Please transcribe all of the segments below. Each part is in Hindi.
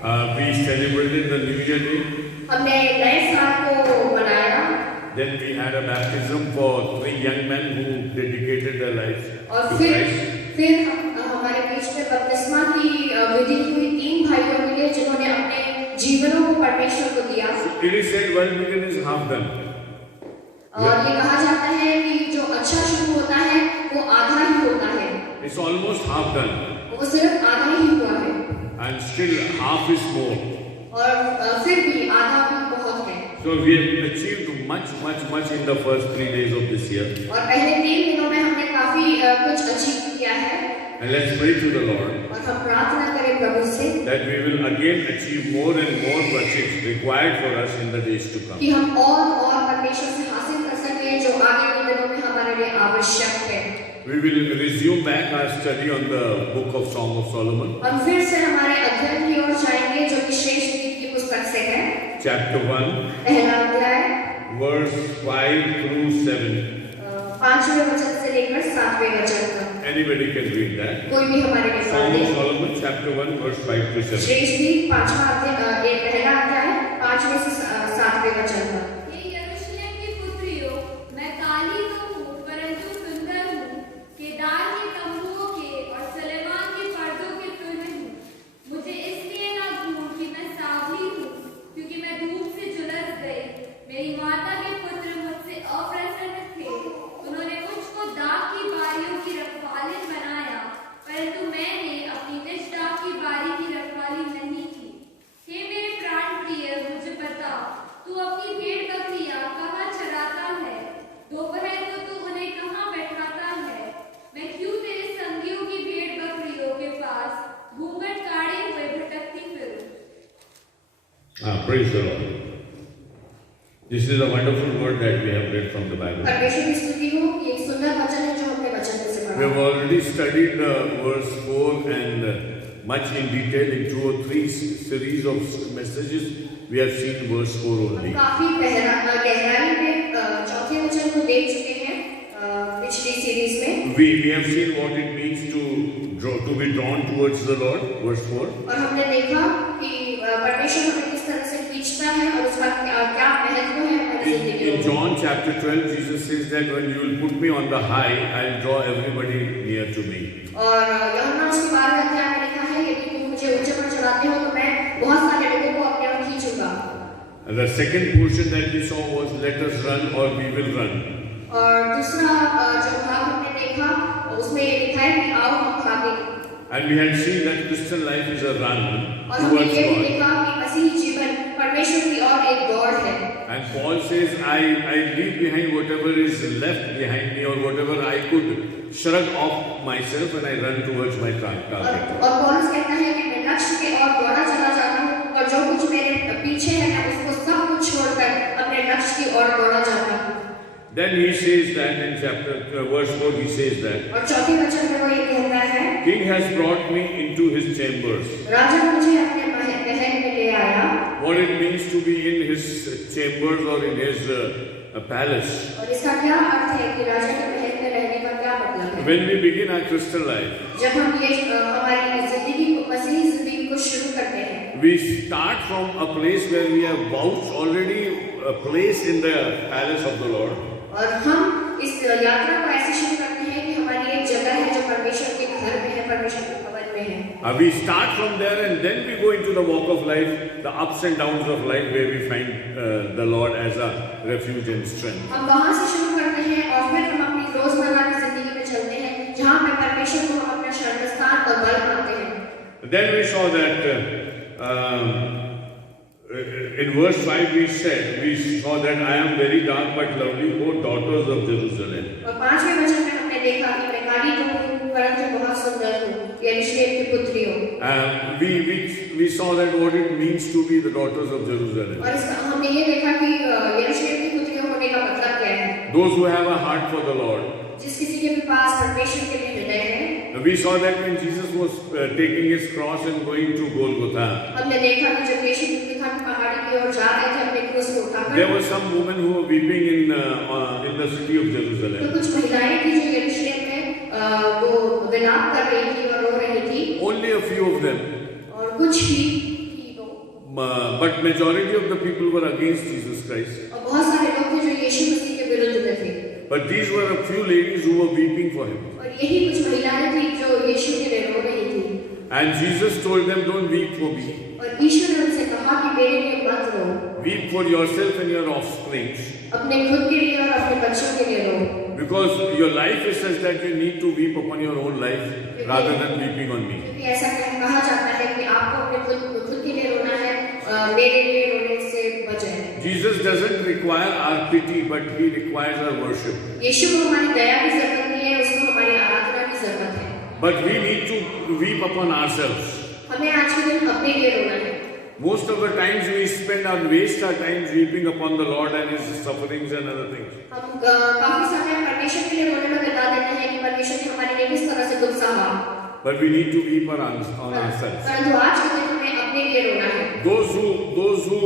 We celebrated the New Year Day. हमने नए साल को मनाया। Then we had a baptism for 3 young men who dedicated their lives और to फिर Christ. हमारे बीच में बपतिस्मा की विधि हुई 3 भाइयों के लिए जिन्होंने अपने जीवनों को परमेश्वर को दिया। It is said well begun is half done. और ये कहा जाता है कि जो अच्छा शुरू होता है वो आधा ही होता है। It's almost half done. वो सिर्फ आधा ही हुआ है। And still half is more. और फिर भी आधा भी बहुत है। So we have achieved much in the first 3 days of this year. और पहले 3 दिनों में हमने काफी कुछ अचीव किया है। And let's pray to the Lord और हम प्रार्थना करें प्रभु से that we will again achieve more and more what is required for us in the days to come. कि हम और परमेश्वर से हासिल कर सकें जो आगे के दिनों में हमारे लिए आवश्यक है। We will resume back our study on the book of Song of Solomon. हम फिर से हमारे अध्ययन की ओर जाएंगे जो कि श्रेष्ठ गीत की पुस्तक से है। Chapter 1, पहला अध्याय verse 5 through 7. 5वें वचन से लेकर 7वें वचन तक। Anybody can read that. कोई भी हमारे लिए Song पढ़ of ले। Solomon, chapter 1, verse 5 to 7. श्रेष्ठ गीत 5वां अध्याय ये पहला अध्याय 5वें से 7वें वचन तक। हे यरूशलेम की पुत्रियों, मैं काली तो हूँ परंतु सुंदर हूँ, केदार के तंबुओं के और सलेमान के पर्दों के तुल्य हूँ। मुझे इसलिए ना ढूंढ कि मैं सांवली हूँ, क्योंकि मैं धूप से झुलस गई। मेरी माता के पुत्र मुझसे अप्रसन्न थे, उन्होंने मुझको दाग की बारियों की रखवालिन बनाया, परंतु मैंने अपनी निज दाग की बारी की रखवाली नहीं की। हे मेरे प्राण प्रिय, मुझे बता, तू अपनी भेड़ बकरियां कहाँ चराता है? दोपहर को तू उन्हें कहाँ बैठाता है? मैं क्यों तेरे संगियों की भेड़ बकरियों के पास घूंघट काढ़े हुए भटकती फिरूं? Praise the Lord. This is a wonderful word that we have read from the Bible. परमेश्वर की स्तुति हो, ये एक सुंदर वचन है जो हमने वचन में से We पढ़ा। have already studied verse 4 and much in detail in 2 or 3 series of messages. We have seen verse 4 हम only. काफी गहराई में चौथे वचन को देख चुके हैं पिछली सीरीज में। We have seen what it means to be drawn towards the Lord, verse 4. और हमने देखा कि परमेश्वर हमें किस तरह से खींचता है और उसका क्या महत्व है हमारी जिंदगी In में। John chapter 12, Jesus says that when you will put me on the high, I will draw everybody near to me. और यूहन्ना उसके 12वें अध्याय में लिखा है यदि तुम मुझे ऊंचे पर चढ़ाते हो तो मैं बहुत सारे लोगों को अपने ओर खींचूंगा। And the second portion that we saw was let us run or we will run. और दूसरा जो भाग हमने देखा उसमें ये लिखा है कि आओ हम भागें। And we had seen that Christian life is a run और हमने towards ये भी God. देखा कि मसीही जीवन परमेश्वर की ओर एक दौड़ है। And Paul says, I leave behind whatever is left behind me or whatever I could shrug off myself and I run towards my target. और पौलुस कहता है कि मैं लक्ष्य के ओर दौड़ा चला जाता हूँ और जो कुछ मेरे पीछे है मैं उसको सब कुछ छोड़कर अपने लक्ष्य की ओर दौड़ा जाता हूँ। Then he says that in verse 4 he says that और चौथे वचन में वो ये कहता है King has brought me into his chambers. राजा मुझे अपने महल में ले आया। What it means to be in his chambers or in his palace. और इसका क्या अर्थ है कि राजा के महल में रहने का क्या मतलब है? When we begin our Christian life, जब हम ये हमारी जिंदगी को मसीही जिंदगी को शुरू करते हैं we start from a place where we have vouched already a place in the palace of the Lord. और हम इस यात्रा को ऐसे शुरू करते हैं कि हमारी एक जगह है जो परमेश्वर के घर में है, परमेश्वर के भवन में है। We start from there and then we go into the walk of life, the ups and downs of life where we find the Lord as a refuge and strength. हम वहाँ से शुरू करते हैं और फिर हम अपनी रोजमर्रा की जिंदगी में चलते हैं जहाँ पे परमेश्वर को हम अपना शरणस्थान और बल मानते हैं। Then we saw that in verse 5 we saw that I am very dark but lovely, O daughters of Jerusalem. और 5वें वचन में हमने देखा कि मैं काली तो हूँ परंतु बहुत सुंदर हूँ, यरूशलेम की पुत्रियों। We saw that what it means to be the daughters of Jerusalem. और इसका हमने ये देखा कि यरूशलेम की पुत्रियों होने का मतलब क्या है? Those who have a heart for the Lord. जिस किसी के भी पास परमेश्वर के लिए हृदय है। We saw that when Jesus was taking his cross and going to Golgotha. हमने देखा कि जब यीशु की पहाड़ी की ओर जा रहे थे अपने क्रूस को उठाकर। There were some women who were weeping in the city of Jerusalem. तो कुछ महिलाएं थी जो यरूशलेम में वो विलाप कर रही थी और रो रही थी। Only a few of them. और कुछ ही but majority of the people were against Jesus Christ. और बहुत सारे लोग थे जो यीशु मसीह के विरुद्ध में थे। But these were a few ladies who were weeping for him. और यही कुछ महिलाएं थी जो यीशु के लिए रो रही थी। And Jesus told them, don't weep for me. और यीशु ने उनसे कहा कि मेरे लिए मत रो। Weep for yourself and your offspring. अपने खुद के लिए और अपने बच्चों के लिए रो। Because your life is such that you need to weep upon your own life rather than weeping on me. क्योंकि ऐसा कहा जाता है कि आपको अपने खुद के लिए रोना है, मेरे लिए रोने से बजाय। Jesus doesn't require our pity, but he requires our worship. यीशु को हमारी दया की जरूरत नहीं है, उसको हमारी आराधना की जरूरत है। But we need to weep upon ourselves. हमें आज के दिन अपने लिए रोना है। Most of the times we waste our time weeping upon the Lord and His sufferings and other things. हम काफी समय परमेश्वर के लिए रोने में बिता देते हैं कि परमेश्वर ने हमारे लिए किस तरह से दुख सहा। But we need to weep on ourselves. परंतु आज के दिन हमें अपने लिए रोना है। Those who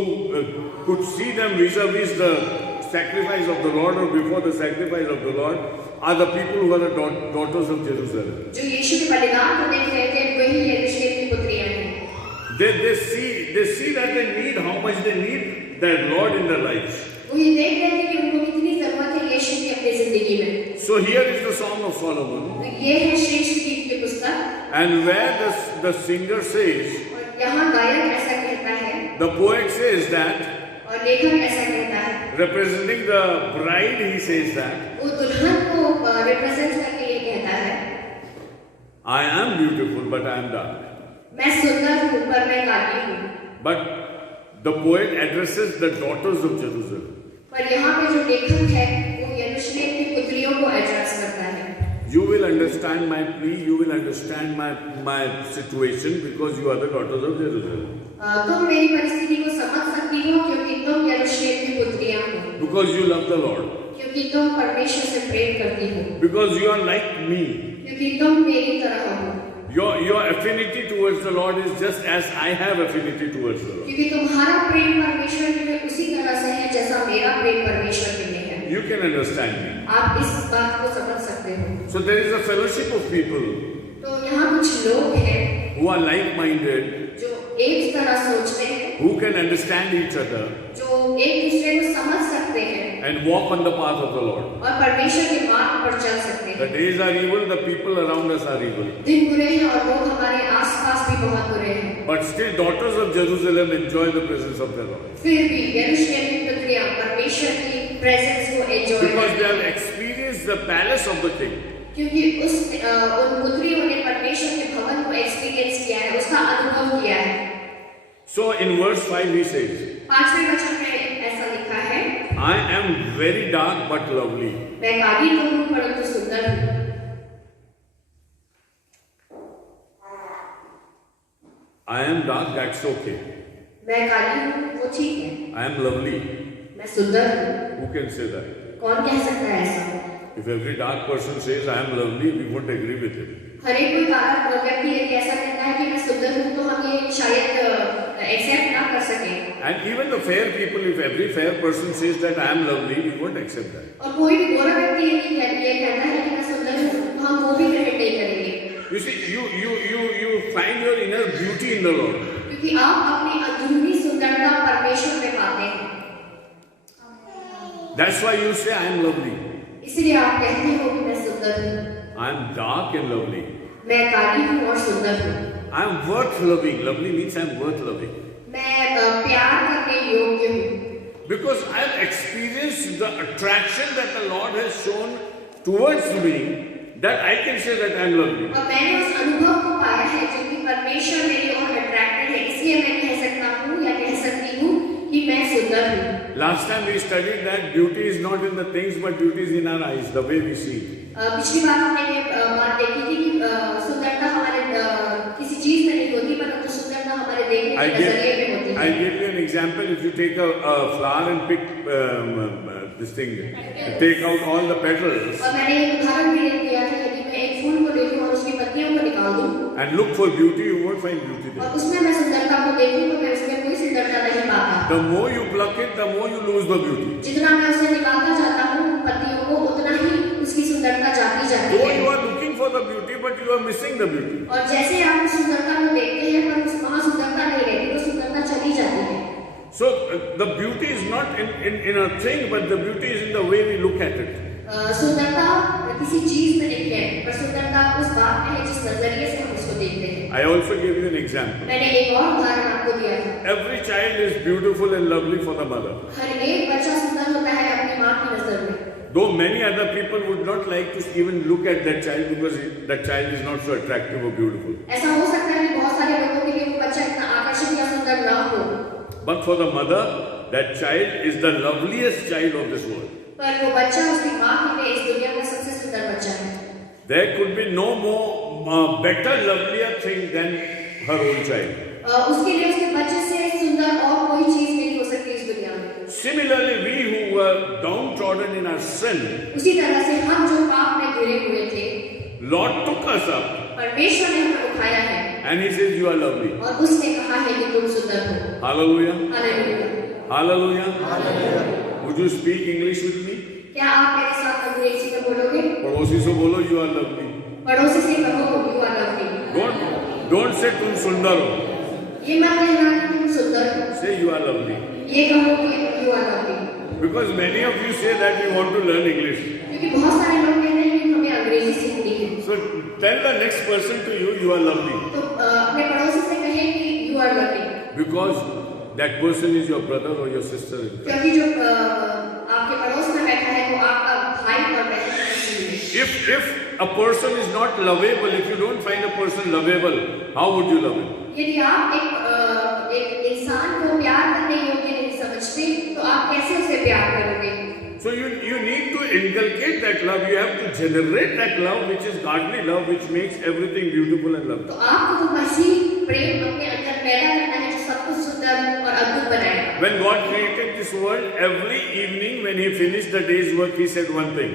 could see them vis-a-vis the sacrifice of the Lord or before the sacrifice of the Lord are the people who are the daughters of Jerusalem. जो यीशु के बलिदान को देख रहे थे वही यरूशलेम की पुत्रियां हैं। They see that they need, how much they need their Lord in their lives. वो ये देख रहे थे कि उनको कितनी जरूरत है यीशु की अपनी जिंदगी में। So here is the Song of Solomon. तो ये है श्रेष्ठ गीत की पुस्तक। And where the singer says, और यहाँ गायक ऐसा कहता है, the poet says that, और लेखक ऐसा कहता है, representing the bride, he says that, वो दुल्हन को रिप्रेजेंट करके ये कहता है, I am beautiful but I am dark. मैं सुंदर हूँ पर मैं काली हूँ। But the poet addresses the daughters of Jerusalem. पर यहाँ पे जो लेखक है वो यरूशलेम की पुत्रियों को एड्रेस करता है। You will understand my plea, you will understand my situation because you are the daughters of Jerusalem. तुम मेरी परिस्थिति को समझ सकती हो क्योंकि तुम यरूशलेम की पुत्रियां हो। Because you love the Lord. क्योंकि तुम परमेश्वर से प्रेम करती हो। Because you are like me. क्योंकि तुम मेरी तरह हो। Your affinity towards the Lord is just as I have affinity towards the Lord. क्योंकि तुम्हारा प्रेम परमेश्वर के लिए उसी तरह से है जैसा मेरा प्रेम परमेश्वर के लिए है। You can understand me. आप इस बात को समझ सकते हो। So there is a fellowship of people तो यहाँ कुछ लोग हैं who are like-minded, जो एक तरह सोचते हैं, who can understand each other जो एक दूसरे को समझ सकते हैं and walk on the path of the Lord. और परमेश्वर के मार्ग पर चल सकते The हैं। days are evil, the people around us are evil. दिन बुरे हैं और लोग हमारे आसपास भी बहुत बुरे हैं। But still daughters of Jerusalem enjoy the presence of their Lord. फिर भी यरूशलेम की पुत्रियां परमेश्वर की प्रेजेंस को एंजॉय Because करती they have हैं। experienced the palace of the king. क्योंकि उन पुत्रियों ने परमेश्वर के भवन को एक्सपीरियंस किया है, उसका अनुभव किया है। So in verse 5 he says, 5वें वचन में ऐसा लिखा है, I am very dark but lovely. मैं काली तो हूँ परंतु सुंदर हूँ। I am dark, that's okay. मैं काली हूँ वो ठीक है। I am lovely. मैं सुंदर हूँ। Who can say that? कौन कह सकता है ऐसा? If every dark person says I am lovely, we won't agree with it. हर एक कोई काला व्यक्ति यदि ऐसा कहता है कि मैं सुंदर हूँ तो हम ये शायद एक्सेप्ट ना कर सकें। And even the fair people, if every fair person says that I am lovely, we won't accept that. और कोई भी गोरा व्यक्ति यदि ये कहता है कि मैं सुंदर हूँ तो हम वो भी ग्रहण नहीं करेंगे। You see, you find your inner beauty in the Lord. क्योंकि आप अपनी अंदरूनी सुंदरता परमेश्वर में पाते हैं। That's why you say I am lovely. इसलिए आप कहते हो कि मैं सुंदर हूँ। I am dark and lovely. मैं काली हूँ और सुंदर हूँ। I am worth loving. Lovely means I am worth loving. मैं प्यार करने योग्य हूँ। Because I have experienced the attraction that the Lord has shown towards me, that I can say that I am lovely. और मैंने उस अनुभव को पाया है जो कि परमेश्वर मेरी ओर अट्रैक्टेड है, इसलिए मैं कह सकता हूँ या कह सकती हूँ कि मैं सुंदर हूँ। Last time we studied that beauty is not in the things but beauty is in our eyes, the way we see it. पिछली बार हमने ये बात देखी थी कि सुंदरता हमारे किसी चीज में नहीं होती परंतु सुंदरता हमारे देखने के नजरिए में होती है। I gave you an example. If you take a flower and pick this thing, take out all the petals और मैंने एक उदाहरण भी दिया था यदि मैं एक फूल को ले लूं और उसकी पत्तियों को निकाल दूं and look for beauty, you won't find beauty there. और उसमें मैं सुंदरता को देखूं तो मैं उसमें कोई सुंदरता नहीं पाता। The more you pluck it, the more you lose the beauty. जितना मैं उसे निकालता जाता हूँ पत्तियों को उतना ही उसकी सुंदरता जाती जाती Though है। you are looking for the beauty, but you are missing the beauty. और जैसे आप उस सुंदरता को देखते हैं पर वहाँ सुंदरता नहीं रहती, वो सुंदरता चली जाती the beauty is not in a thing, but the beauty is in the way we look at it. सुंदरता किसी चीज में नहीं है, पर सुंदरता उस बात में है जिस नजरिए से हम उसको देखते हैं। I also gave you an example. मैंने एक और उदाहरण आपको दिया था। Every child is beautiful and lovely for the mother. हर एक बच्चा सुंदर होता है अपनी माँ की नजर में। Though many other people would not like to even look at that child because that child is not so attractive or beautiful. ऐसा हो सकता है कि बहुत सारे लोगों के लिए वो बच्चा इतना आकर्षक या सुंदर ना हो। But for the mother, that child is the loveliest child of this world. पर वो बच्चा उसकी माँ के लिए इस दुनिया में सबसे सुंदर बच्चा है। There could be no more better, lovelier thing than her own child. उसके लिए उसके बच्चे से सुंदर और कोई चीज नहीं हो सकती इस दुनिया में। Similarly, we who were downtrodden in our sin, उसी तरह से हम जो पाप में गिरे हुए थे, Lord took us up परमेश्वर ने हमें उठाया है and He says, "You are lovely." और उसने कहा है कि तुम सुंदर हो। Hallelujah. Hallelujah. Hallelujah. Would you speak English with me? क्या आप मेरे साथ अंग्रेजी में बोलोगे? पड़ोसी से बोलो, "You are lovely." पड़ोसी से कहो you are lovely. Don't say तुम सुंदर हो. ये मत कहना कि तुम सुंदर हो। Say you are lovely. ये कहो कि you are lovely. Because many of you say that you want to learn English. क्योंकि बहुत सारे लोग कहते हैं कि हमें अंग्रेजी सीखनी है। So tell the next person to you, "You are lovely." तो अपने पड़ोसी से कहें कि you are lovely. Because that person is your brother or your sister in Christ. क्योंकि जो आपके पड़ोस में बैठा है वो आपका भाई और बहन है। If a person is not lovable, if you don't find a person lovable, how would you love him? यदि आप एक इंसान को प्यार करने योग्य नहीं समझते, तो आप कैसे उसे प्यार करोगे? So you need to inculcate that love. You have to generate that love, which is godly love, which makes everything beautiful and lovely. तो आपको वो मसीह प्रेम अपने अंदर पैदा करना है जो सब कुछ सुंदर और अद्भुत बनाएगा। When God created this world, every evening when He finished the day's work, He said one thing.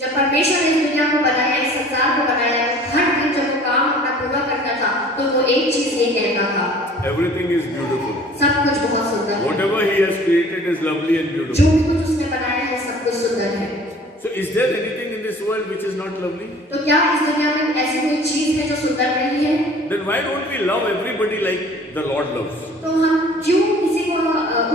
जब परमेश्वर ने इस दुनिया को बनाया, इस संसार को बनाया, हर दिन जब वो काम अपना पूरा करता था, तो वो एक चीज ये कहता था, Everything is beautiful. सब कुछ बहुत सुंदर है। Whatever He has created is lovely and जो beautiful. भी कुछ उसने बनाया है सब कुछ सुंदर है। So is there anything in this world which is not lovely? तो क्या इस दुनिया में ऐसी कोई चीज है जो सुंदर नहीं है? Then why don't we love everybody like the Lord loves? तो हम क्यों किसी को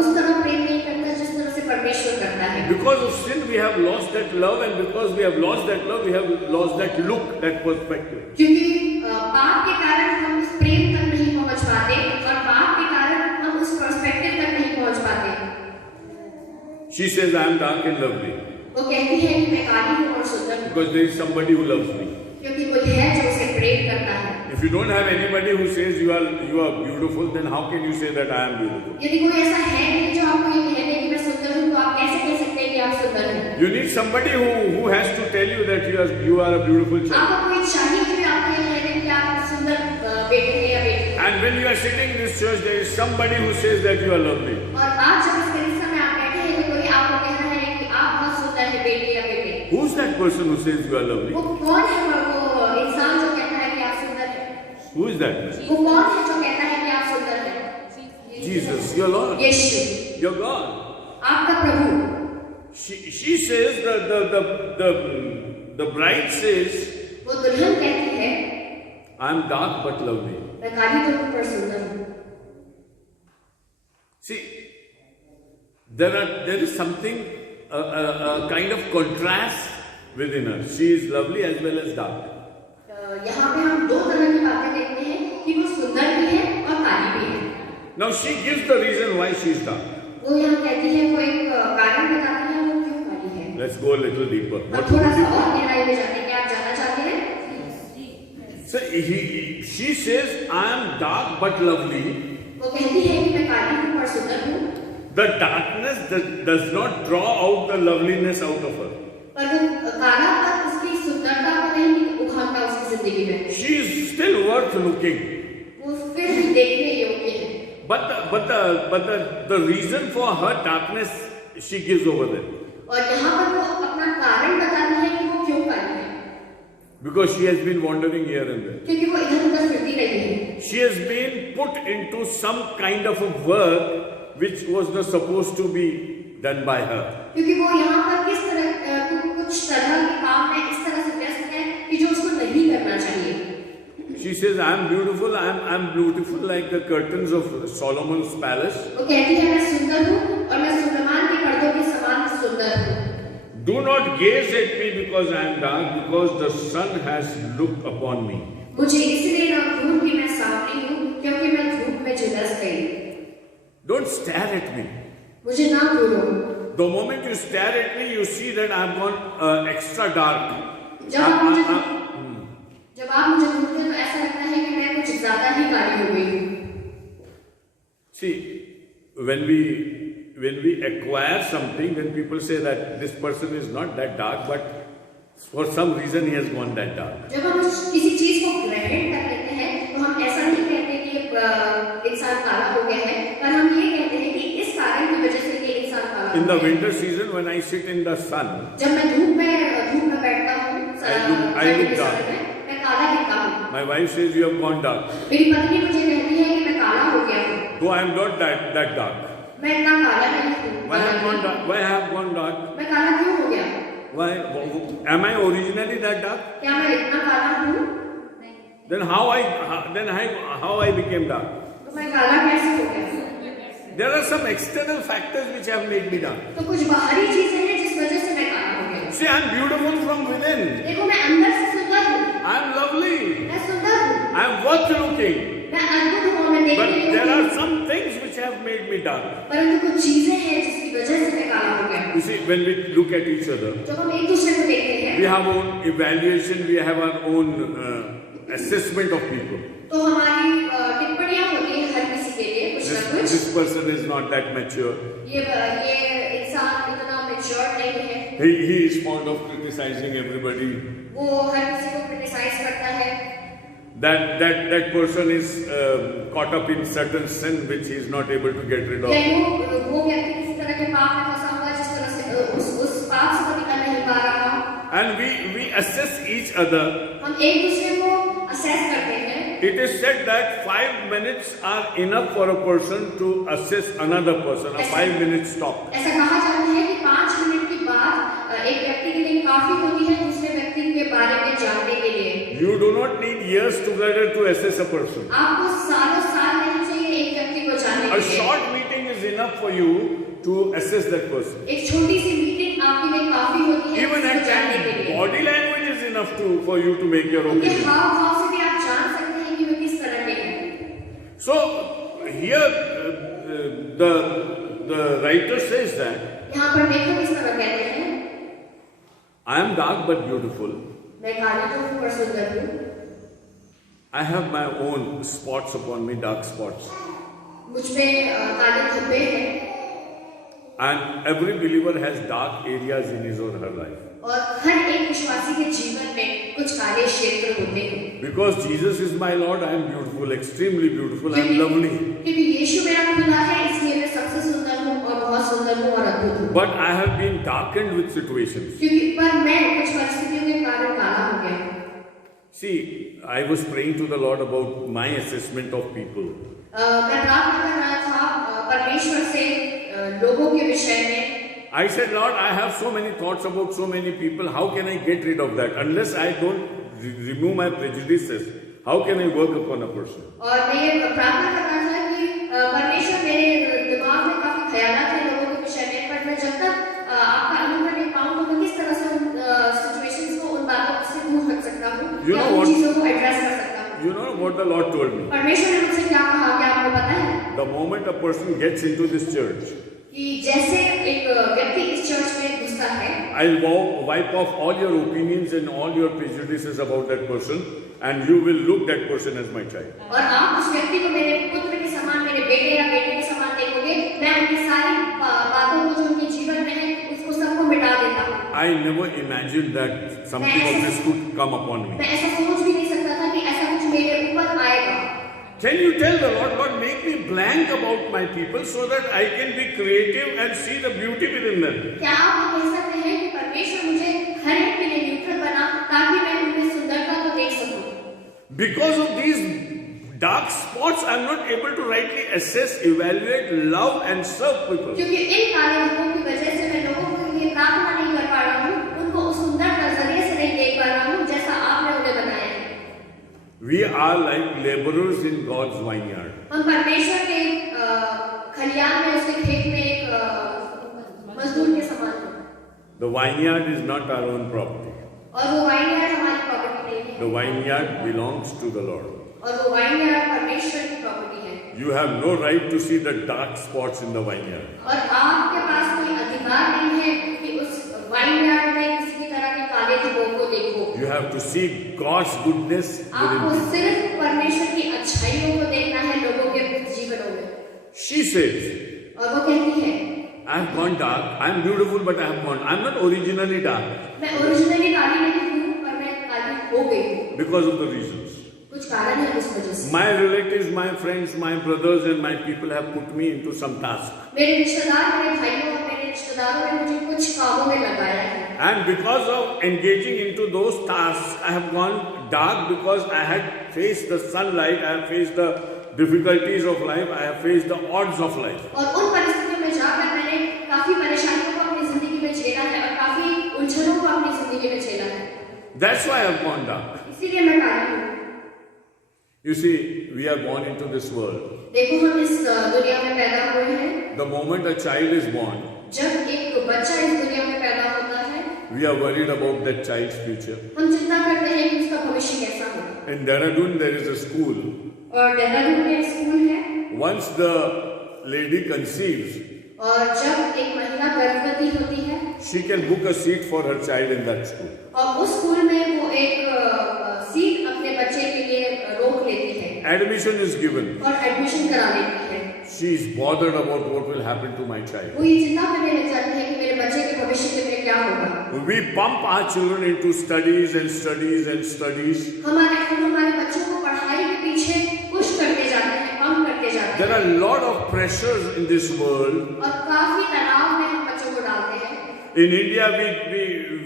उस तरह प्रेम नहीं करते जिस तरह से परमेश्वर करता है? Because of sin we have lost that love, and because we have lost that love, we have lost that look, that perspective. क्योंकि पाप के कारण हम उस प्रेम तक नहीं पहुंच पाते और पाप के कारण हम उस पर्सपेक्टिव तक नहीं पहुंच पाते। She says, "I am dark and lovely." वो कहती है कि मैं काली हूँ और सुंदर हूँ, Because there is somebody who loves me. क्योंकि वो है जो उसे प्रेम करता है। If you don't have anybody who says you are beautiful, then how can you say that I am beautiful? यदि कोई ऐसा है नहीं जो आपको ये कहते कि मैं सुंदर हूँ, तो आप कैसे कह सकते हैं कि आप सुंदर हैं? You need somebody who has to tell you that you are a beautiful child. आपको कोई चाहिए कि आपको ये कहते कि आप सुंदर बेटे हैं या बेटी हैं। And when you are sitting in this church, there is somebody who says that you are lovely. और आज जब इस कलीसिया में आप बैठे हैं, तो कोई आपको कह रहा है कि आप बहुत सुंदर हैं बेटे या बेटे। Who's that person who says you are lovely? वो कौन है वो इंसान जो कहता है कि आप सुंदर हैं? Who is that? वो कौन है जो कहता है कि आप सुंदर हैं? Jesus, your Lord, Yeshu, your God. आपका प्रभु। She says, the bride says, वो दुल्हन कहती है, I am dark but lovely. मैं काली तो हूँ पर सुंदर हूँ। See, there is something, a kind of contrast within her. She is lovely as well as dark. यहाँ पे हम दो तरह की बातें देखते हैं कि वो सुंदर भी है और काली भी है। Now she gives the reason why she is dark. वो यहाँ कहती है, वो एक कारण बताती है वो क्यों काली है। Let's go a little deeper. अब थोड़ा सा और गहराई में जाने के आप जानना चाहते हैं? So she says, I am dark but lovely. वो कहती है कि मैं काली हूँ पर सुंदर हूँ। The darkness does not draw out the loveliness out of her. पर वो कालापन उसकी सुंदरता को नहीं उभारता उसकी जिंदगी में। She is still worth looking. वो फिर भी देखने योग्य है। But the reason for her darkness she gives over there. और यहाँ पर वो अपना कारण बताती है कि वो क्यों काली है। Because she has been wandering here and there. क्योंकि वो इधर उधर फिरती रही है। She has been put into some kind of a work which was not supposed to be done by her. क्योंकि वो यहाँ पर किस तरह कुछ तरह के काम में इस तरह से व्यस्त है कि जो उसको नहीं करना चाहिए। She says, I'm beautiful like the curtains of Solomon's palace. वो कहती है मैं सुंदर हूँ और मैं सुलेमान के पर्दों के समान सुंदर हूँ। Do not gaze at me because I am dark, because the sun has looked upon me. मुझे इसलिए न घूर कि मैं सांवली हूँ, क्योंकि मैं धूप में झुलस गई। Don't stare at me. मुझे ना घूरो। The moment you stare at me, you see that I have gone extra dark. जब आप मुझे घूरते हैं तो ऐसा लगता है कि मैं कुछ ज्यादा ही काली हो गई हूँ। See, when we acquire something, then people say that this person is not that dark, but for some reason he has gone that dark. जब हम किसी चीज को ग्रहण कर लेते हैं, तो हम ऐसा नहीं कहते कि इंसान काला हो गया है, पर हम ये कहते हैं कि इस कारण की वजह से ये इंसान काला हो गया है। In the winter season, when I sit in the sun, जब मैं धूप में बैठता हूँ, I look dark. मैं काला दिखता हूँ। My wife says you have gone dark. मेरी पत्नी मुझे कहती है कि मैं काला हो गया हूँ। Though I am not that dark. मैं इतना काला नहीं हूँ। Why have gone dark? Why have gone dark? मैं काला क्यों हो गया? Why? Am I originally that dark? क्या मैं इतना काला हूँ? Then how I became dark? तो मैं काला कैसे हो गया? There are some external factors which have made me dark. तो कुछ बाहरी चीजें हैं जिस वजह से मैं काला हो गया। See, I am beautiful from within. देखो मैं अंदर से सुंदर हूँ। I am lovely. मैं सुंदर हूँ। I am worth looking. मैं अद्भुत हूँ, मैं देखने But योग्य there are हूँ। some things which have made me dark. परंतु कुछ चीजें हैं जिसकी वजह से मैं काला हो गया। You see, when we look at each other, जब हम एक दूसरे को देखते हैं, we have our own evaluation, we have our own assessment of people. तो हमारी टिप्पणियां होती हैं हर किसी के लिए कुछ ना कुछ। This person is not that mature. ये इंसान इतना मैच्योर नहीं है। He is fond of criticizing everybody. वो हर किसी को क्रिटिसाइज करता है। That person is caught up in certain sin which he is not able to get rid of. वो व्यक्ति किसी तरह के पाप में फंसा हुआ है जिस तरह से उस पाप से वो निकल नहीं पा रहा हो। And we assess each other. हम एक दूसरे को असेस करते हैं। It is said that 5 minutes are enough for a person to assess another person. A 5-minute stop. ऐसा कहा जाता है कि 5 मिनट की बात एक व्यक्ति के लिए काफी होती है दूसरे व्यक्ति के बारे में जानने के लिए। You do not need years together to assess a person. आपको सालों साल नहीं चाहिए एक व्यक्ति को जानने के A लिए। short meeting is enough for you to assess that person. एक छोटी सी मीटिंग आपके लिए काफी होती है Even at जानने के times, लिए। body language is enough for you to make your उनके opinion. हाव भाव से भी आप जान सकते हैं कि वे किस तरह के हैं। So here the writer says that यहाँ पर देखो किस तरह कहते हैं। I am dark but beautiful. मैं काली तो हूँ पर सुंदर हूँ। I have my own spots upon me, dark spots. मुझ पे काले धब्बे हैं। And every believer has dark areas in his or her life. और हर एक विश्वासी के जीवन में कुछ काले क्षेत्र होते हैं। Because Jesus is my Lord, I am beautiful, extremely beautiful, I am lovely. क्योंकि यीशु मेरा खुदा है इसलिए मैं सबसे सुंदर हूँ और बहुत सुंदर हूँ और अद्भुत हूँ। But I have been darkened with situations. क्योंकि पर मैं कुछ परिस्थितियों के कारण काला हो गया हूँ। See, I was praying to the Lord about my assessment of people. मैं प्रार्थना कर रहा था परमेश्वर से लोगों के विषय में। I said, Lord, I have so many thoughts about so many people. How can I get rid of that? Unless I don't remove my prejudices, how can I work upon a person? और मैं ये प्रार्थना कर रहा था कि परमेश्वर मेरे दिमाग में काफी ख्यालात हैं लोगों के विषय में, पर मैं जब तक आपका अनुग्रह नहीं पाऊँ तो मैं किस तरह से उन सिचुएशंस को उन बातों से दूर रख सकता हूँ या उन चीजों को एड्रेस कर सकता हूँ। You know what the Lord told me? परमेश्वर ने मुझसे क्या कहा क्या आपको पता है? The moment a person gets into this church, कि जैसे एक व्यक्ति इस चर्च में घुसता है, I'll wipe off all your opinions and all your prejudices about that person, and you will look that person as my child. और आप उस व्यक्ति को मेरे पुत्र के समान, मेरे बेटे या बेटे के समान देखोगे। मैं उनकी सारी बातों को जो उनके जीवन में है उसको सबको मिटा देता हूँ। I never imagined that something of this could come upon me. मैं ऐसा सोच भी नहीं सकता था कि ऐसा कुछ मेरे ऊपर आएगा। Can you tell the Lord, Lord, make me blank about my people so that I can be creative and see the beauty within them? क्या आप कह सकते हैं कि परमेश्वर मुझे हर एक के लिए न्यूट्रल बना ताकि मैं उनमें सुंदरता को देख सकूं? Because of these dark spots, I am not able to rightly assess, evaluate, love and serve people. क्योंकि इन काले धब्बों की वजह से मैं लोगों के लिए प्रार्थना नहीं कर पा रहा हूँ, उनको उस सुंदर नजरिए से नहीं देख पा रहा हूँ जैसा आपने उन्हें बनाया है। We are like laborers in God's vineyard. हम परमेश्वर के खलियान में, उसके खेत में एक मजदूर के समान हैं। The vineyard is not our own property. और वो वाइनयार्ड हमारी प्रॉपर्टी नहीं है। The vineyard belongs to the Lord. और वो वाइनयार्ड परमेश्वर की प्रॉपर्टी है। You have no right to see the dark spots in the vineyard. और आपके पास कोई अधिकार नहीं है कि उस वाइनयार्ड में किसी भी तरह के काले धब्बों को देखो। You have to see God's goodness आपको within you. सिर्फ परमेश्वर की अच्छाइयों को देखना है लोगों के जीवनों में। She says, और वो कहती है, I have gone dark. I am beautiful, but I have gone. I am not originally dark मैं ओरिजिनली काली नहीं हूँ, पर मैं काली हो गई हूँ। because of the reasons. कुछ कारण है उस वजह से। My relatives, my friends, my brothers, and my people have put me into some task. मेरे रिश्तेदार, मेरे भाइयों और मेरे रिश्तेदारों ने मुझे कुछ कामों में लगाया है। And because of engaging into those tasks, I have gone dark because I had faced the sunlight, I have faced the difficulties of life, I have faced the odds of life. और उन परिस्थितियों में जाकर मैंने काफी परेशानियों को अपनी जिंदगी में झेला है और काफी उलझनों को अपनी जिंदगी में झेला है। That's why I have gone dark. इसीलिए मैं काली हूँ। You see, we are born into this world. देखो, हम इस दुनिया में पैदा हुए हैं। The moment a child is born, जब एक बच्चा इस दुनिया में पैदा होता है, we are worried about that child's future. हम चिंता करते हैं कि उसका भविष्य कैसा होगा। In Dehradun, there is a school. और देहरादून में एक स्कूल है। Once the lady conceives, और जब एक महिला गर्भवती होती है, she can book a seat for her child in that school. और उस स्कूल में वो एक सीट अपने बच्चे के लिए रोक लेती है। Admission is given. और एडमिशन करा लेती है। She is bothered about what will happen to my child. वो ये चिंता करने लग जाती है कि मेरे बच्चे के भविष्य में क्या होगा। We pump our children into studies and studies and studies. हम हमारे बच्चों को पढ़ाई के पीछे पुश करते जाते हैं, पंप करते जाते हैं। There are a lot of pressures in this world. और काफी तनाव में हम बच्चों को डालते हैं। In India,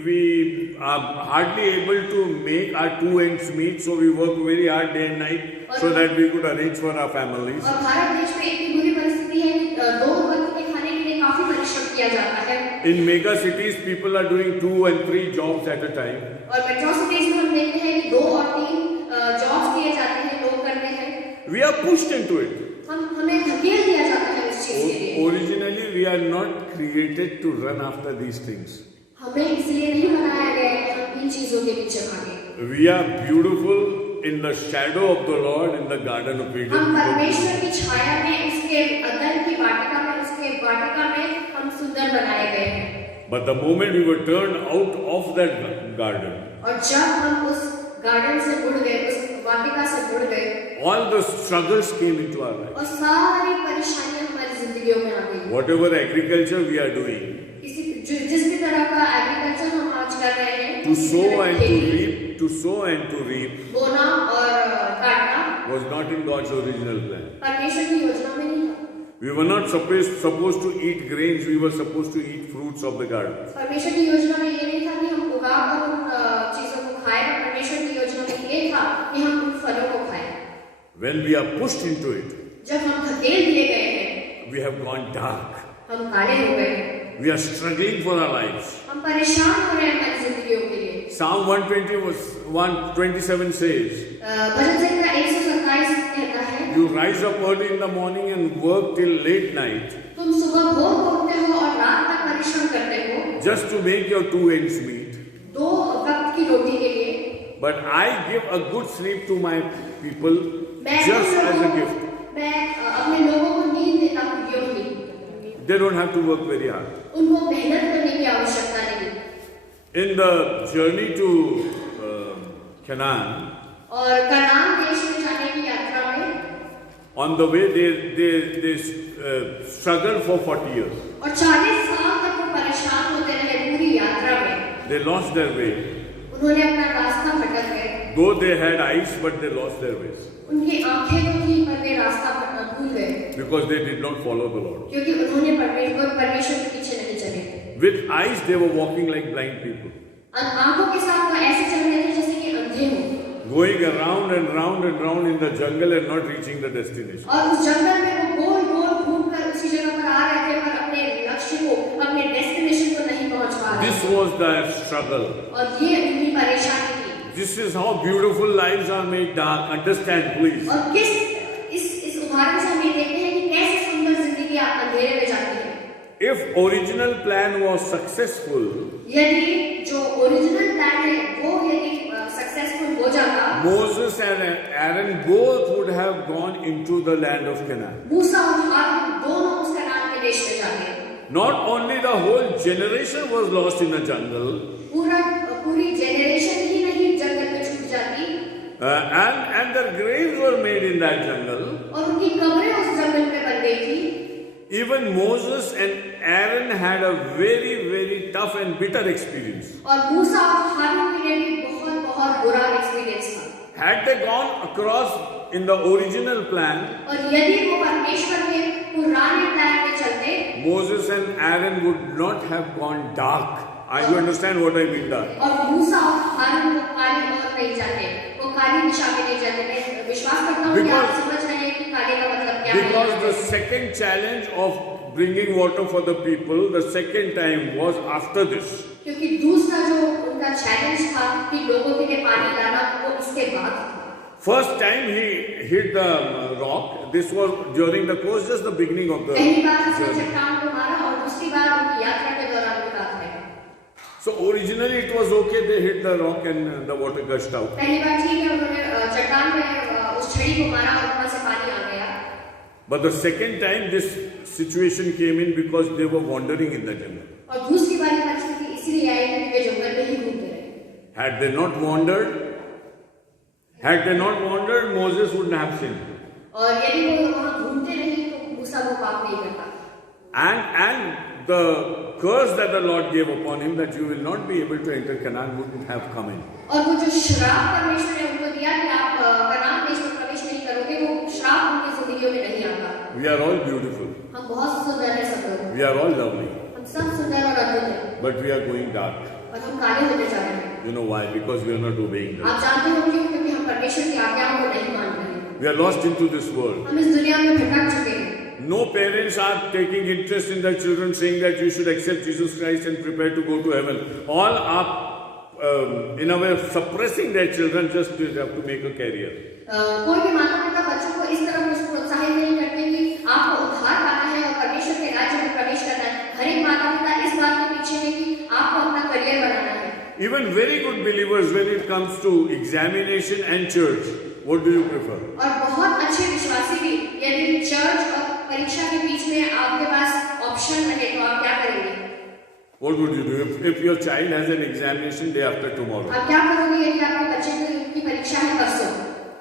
we are hardly able to make our two ends meet, so we work very hard day and night so that we could arrange for our families. और भारत देश में इतनी बुरी परिस्थिति है कि 2 वक्त के खाने के लिए काफी परिश्रम किया जाता है। In mega cities, people are doing 2 and 3 jobs at a time. और मेट्रो सिटीज में हम देखते हैं कि 2 और 3 जॉब्स किए जाते हैं, लोग करते हैं। We are pushed into it. हमें धकेल दिया जाता है उस चीज के लिए। Originally, we are not created to run after these things. हमें इसलिए नहीं बनाया गया है कि हम इन चीजों के पीछे भागें। We are beautiful in the shadow of the Lord in the Garden of Eden. हम परमेश्वर की छाया में, उसके अदन की वाटिका में, उसके वाटिका में हम सुंदर बनाए गए हैं। But the moment we were turned out of that garden, और जब हम उस गार्डन से मुड़ गए, उस वाटिका से मुड़ गए, all the struggles came into our life. और सारी परेशानियां हमारी जिंदगियों में आ गई। Whatever agriculture we are doing, जिस भी तरह का एग्रीकल्चर हम आज कर रहे हैं, to sow and to reap, to sow and to reap, बोना और काटना was not in God's original plan. परमेश्वर की योजना में नहीं था। We were not supposed to eat grains, we were supposed to eat fruits of the garden. परमेश्वर की योजना में ये नहीं था कि हम उगाकर उन चीजों को खाएं, पर परमेश्वर की योजना में ये था कि हम उन फलों को खाएं। When we are pushed into it, जब हम धकेल दिए गए हैं, we have gone dark. हम काले हो गए हैं, We are struggling for our lives. हम परेशान हो रहे हैं हमारी जिंदगियों के लिए। Psalm 127 says, भजन संहिता 127 कहता है, you rise up early in the morning and work till late night तुम सुबह भोर को उठते हो और रात तक परिश्रम करते हो just to make your 2 ends meet. 2 वक्त की रोटी के लिए। But I give a good sleep to my people मैं just as a gift. मैं अपने लोगों को नींद देता हूँ यूं ही। They don't have to work very hard. उनको मेहनत करने की आवश्यकता नहीं। In the journey to Canaan, और कनान देश में जाने की यात्रा में, on the way they struggled for 40 years. और 40 साल तक वो परेशान होते रहे पूरी यात्रा में। They lost their way. उन्होंने अपना रास्ता भटक गए। Though they had eyes, but they lost their ways. उनकी आंखें तो थी, पर वे रास्ता भूल गए। Because they did not follow the Lord. क्योंकि उन्होंने परमेश्वर के पीछे नहीं चले। With eyes, they were walking like blind people. आंखों के साथ वो ऐसे चल रहे थे जैसे कि अंधे हो। Going around and round and round in the jungle and not reaching the destination. और उस जंगल में वो गोल गोल घूमकर उसी जगह पर आ रहे थे, पर अपने लक्ष्य को, अपने डेस्टिनेशन को नहीं पहुंच पा रहे। This was their struggle. और ये उनकी परेशानी थी। This is how beautiful lives are made dark. Understand, please. और इस उदाहरण से हम ये देखते हैं कि कैसे सुंदर जिंदगी अंधेरे में जाती है। If original plan was successful, यदि जो ओरिजिनल प्लान है वो यदि सक्सेसफुल हो जाता, Moses and Aaron both would have gone into the land of Canaan. मूसा और हारून दोनों उस कनान के देश में जाते। Not only the whole generation was lost in the jungle, पूरी जेनरेशन ही नहीं जंगल में छूट जाती, and their graves were made in that jungle. और उनकी कब्रें उस जंगल में बन गई थी। Even Moses and Aaron had a very, very tough and bitter experience. और मूसा और हारून के लिए भी बहुत बुरा एक्सपीरियंस था। Had they gone across in the original plan, और यदि वो परमेश्वर के पुराने प्लान में चलते, Moses and Aaron would not have gone dark. You understand what I mean there? और मूसा और हारून वो काली ओर नहीं जाते, वो काली दिशा में नहीं जाते। मैं विश्वास करता हूँ कि आप समझ रहे हैं कि काले का मतलब क्या है। Because the second challenge of bringing water for the people, the second time was after this. क्योंकि दूसरा जो उनका चैलेंज था कि लोगों के लिए पानी लाना, वो इसके बाद था। First time he hit the rock. This was during the course, just the beginning of the पहली बार उसने journey. चट्टान को मारा और दूसरी बार उनकी यात्रा के दौरान की बात है। So originally it was okay. They hit the rock and the water gushed out. पहली बार ठीक है, उन्होंने चट्टान में उस छड़ी को मारा और वहां से पानी आ गया। But the second time this situation came in because they were wandering in the jungle. और दूसरी बार परिस्थिति इसलिए आई क्योंकि वे जंगल में ही घूमते रहे। Had they not wandered, Moses wouldn't have sinned. और यदि वो वहां घूमते नहीं तो मूसा वो पाप नहीं करता। And the curse that the Lord gave upon him, that you will not be able to enter Canaan, wouldn't have come in. और वो जो श्राप परमेश्वर ने उनको दिया कि आप कनान देश में प्रवेश नहीं करोगे, वो श्राप उनकी जिंदगियों में नहीं आता। We are all beautiful. हम बहुत सुंदर हैं सब लोग, We are all lovely. हम सब सुंदर और अद्भुत हैं, But we are going dark. और हम काले होते जा रहे हैं। You know why? Because we are not obeying them. आप जानते हो क्यों? क्योंकि हम परमेश्वर की आज्ञाओं को नहीं मान रहे हैं। We are lost into this world. हम इस दुनिया में भटक चुके हैं। No parents are taking interest in their children, saying that you should accept Jesus Christ and prepare to go to heaven. All are, in a way, suppressing their children just to have to make a career. कोई भी माता पिता बच्चों को इस तरह कुछ प्रोत्साहित नहीं करते कि आपको उद्धार पाना है और परमेश्वर के राज्य में प्रवेश करना है। हर एक माता पिता इस बात के पीछे है कि आपको अपना करियर बनाना है। Even very good believers, when it comes to examination and church, what do you prefer? और बहुत अच्छे विश्वासी भी यदि चर्च और परीक्षा के बीच में आपके पास ऑप्शन रहे तो आप क्या करेंगे? What would you do if your child has an examination day after tomorrow? आप क्या करोगे यदि आपके बच्चे की परीक्षा है परसों?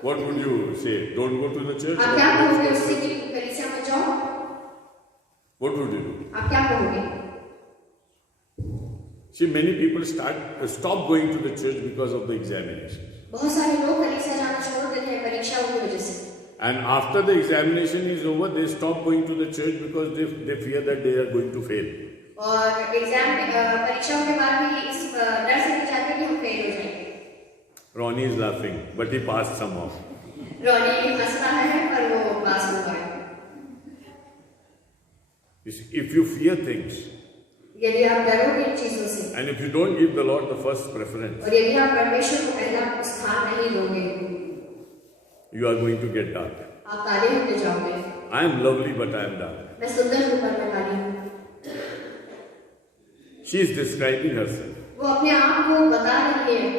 What would you say? Don't go to the church? आप क्या कहोगे उससे कि परीक्षा में जाओ? What would you do? आप क्या कहोगे? See, many people stop going to the church because of the examinations. बहुत सारे लोग परीक्षा जाना छोड़ देते हैं परीक्षाओं की वजह से। And after the examination is over, they stop going to the church because they fear that they are going to fail. और एग्जाम परीक्षाओं के बाद भी इस डर से नहीं चाहते कि हम फेल हो जाएंगे। Ronnie is laughing, but he passed somehow. Ronnie हंस रहा है पर वो पास हो गया। If you fear things, यदि आप डरोगे इन चीजों से, and if you don't give the Lord the first preference, और यदि आप परमेश्वर को पहला स्थान नहीं दोगे, you are going to get dark. आप काले होते जाओगे। I am lovely, but I am dark. मैं सुंदर हूँ पर मैं काली हूँ। She is describing herself. वो अपने आप को बता रही है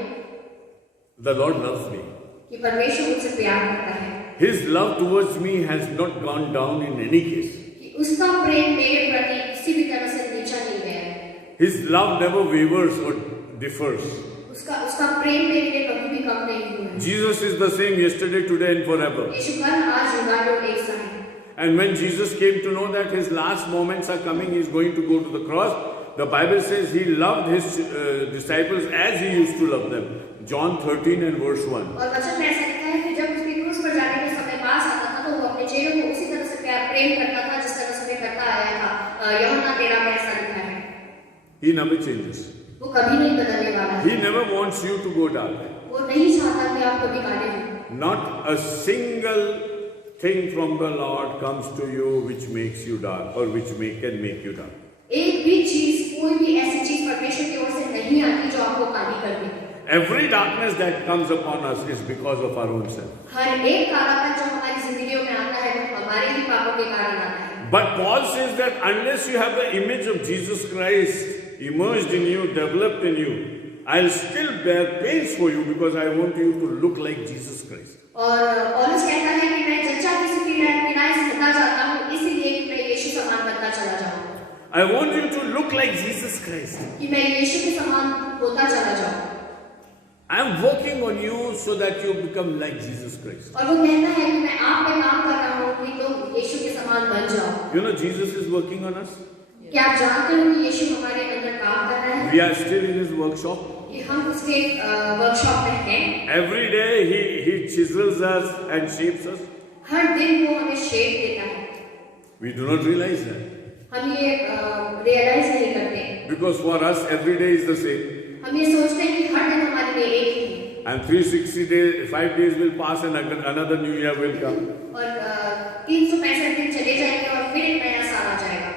The Lord loves me. कि परमेश्वर मुझसे प्यार करता है, His love towards me has not gone down in any case. कि उसका प्रेम मेरे प्रति किसी भी तरह से नीचा नहीं गया है। His love never wavers or differs. उसका प्रेम मेरे लिए कभी भी कम नहीं हुआ है। Jesus is the same yesterday, today and forever. यीशु कल आज युगानुग एक सा है। And when Jesus came to know that his last moments are coming, he is going to go to the cross, the Bible says he loved his disciples as he used to love them. John 13 and verse 1. और वचन में ऐसा लिखा है कि जब उसके क्रूस पर जाने का समय पास आता था तो वो अपने चेलों को उसी तरह से प्रेम करता था जिस तरह से करता आया था। यूहन्ना 13 में ऐसा लिखा है। He never changes. वो कभी नहीं बदलने वाला है। He never wants you to go dark. वो नहीं चाहता कि आप कभी काले हो। Not a single thing from the Lord comes to you which makes you dark or which can make you dark. एक भी चीज, कोई भी ऐसी चीज परमेश्वर की ओर से नहीं आती जो आपको काली कर दे। Every darkness that comes upon us is because of our own sin. हर एक कालापन जो हमारी जिंदगियों में आता है वो हमारे ही पापों के कारण आता है। But Paul says that unless you have the image of Jesus Christ immersed in you, developed in you, I'll still bear pains for you because I want you to look like Jesus Christ. और पौलुस कहता है कि मैं जच्चा किसी पीड़ाएं से हटा जाता हूँ, इसीलिए कि मैं यीशु समान बनता चला जाऊँ। I want you to look like Jesus Christ. कि मैं यीशु के समान होता चला जाऊँ। I am working on you so that you become like Jesus Christ. और वो कहता है कि मैं आप पे काम कर रहा हूँ कि तुम यीशु के समान बन जाओ। You know Jesus is working on us. क्या आप जानते हो कि यीशु हमारे अंदर काम कर रहा है? We are still in his workshop. कि हम उसके वर्कशॉप में हैं। Every day he chisels us and shapes us. हर दिन वो हमें शेप देता है। We do not realize that. हम ये रियलाइज नहीं करते। Because for us every day is the same. हम ये सोचते हैं कि हर दिन हमारे लिए एक ही है। And 360 days, 5 days will pass and another new year will come. और 365 दिन चले जाएंगे और फिर एक नया साल आ जाएगा।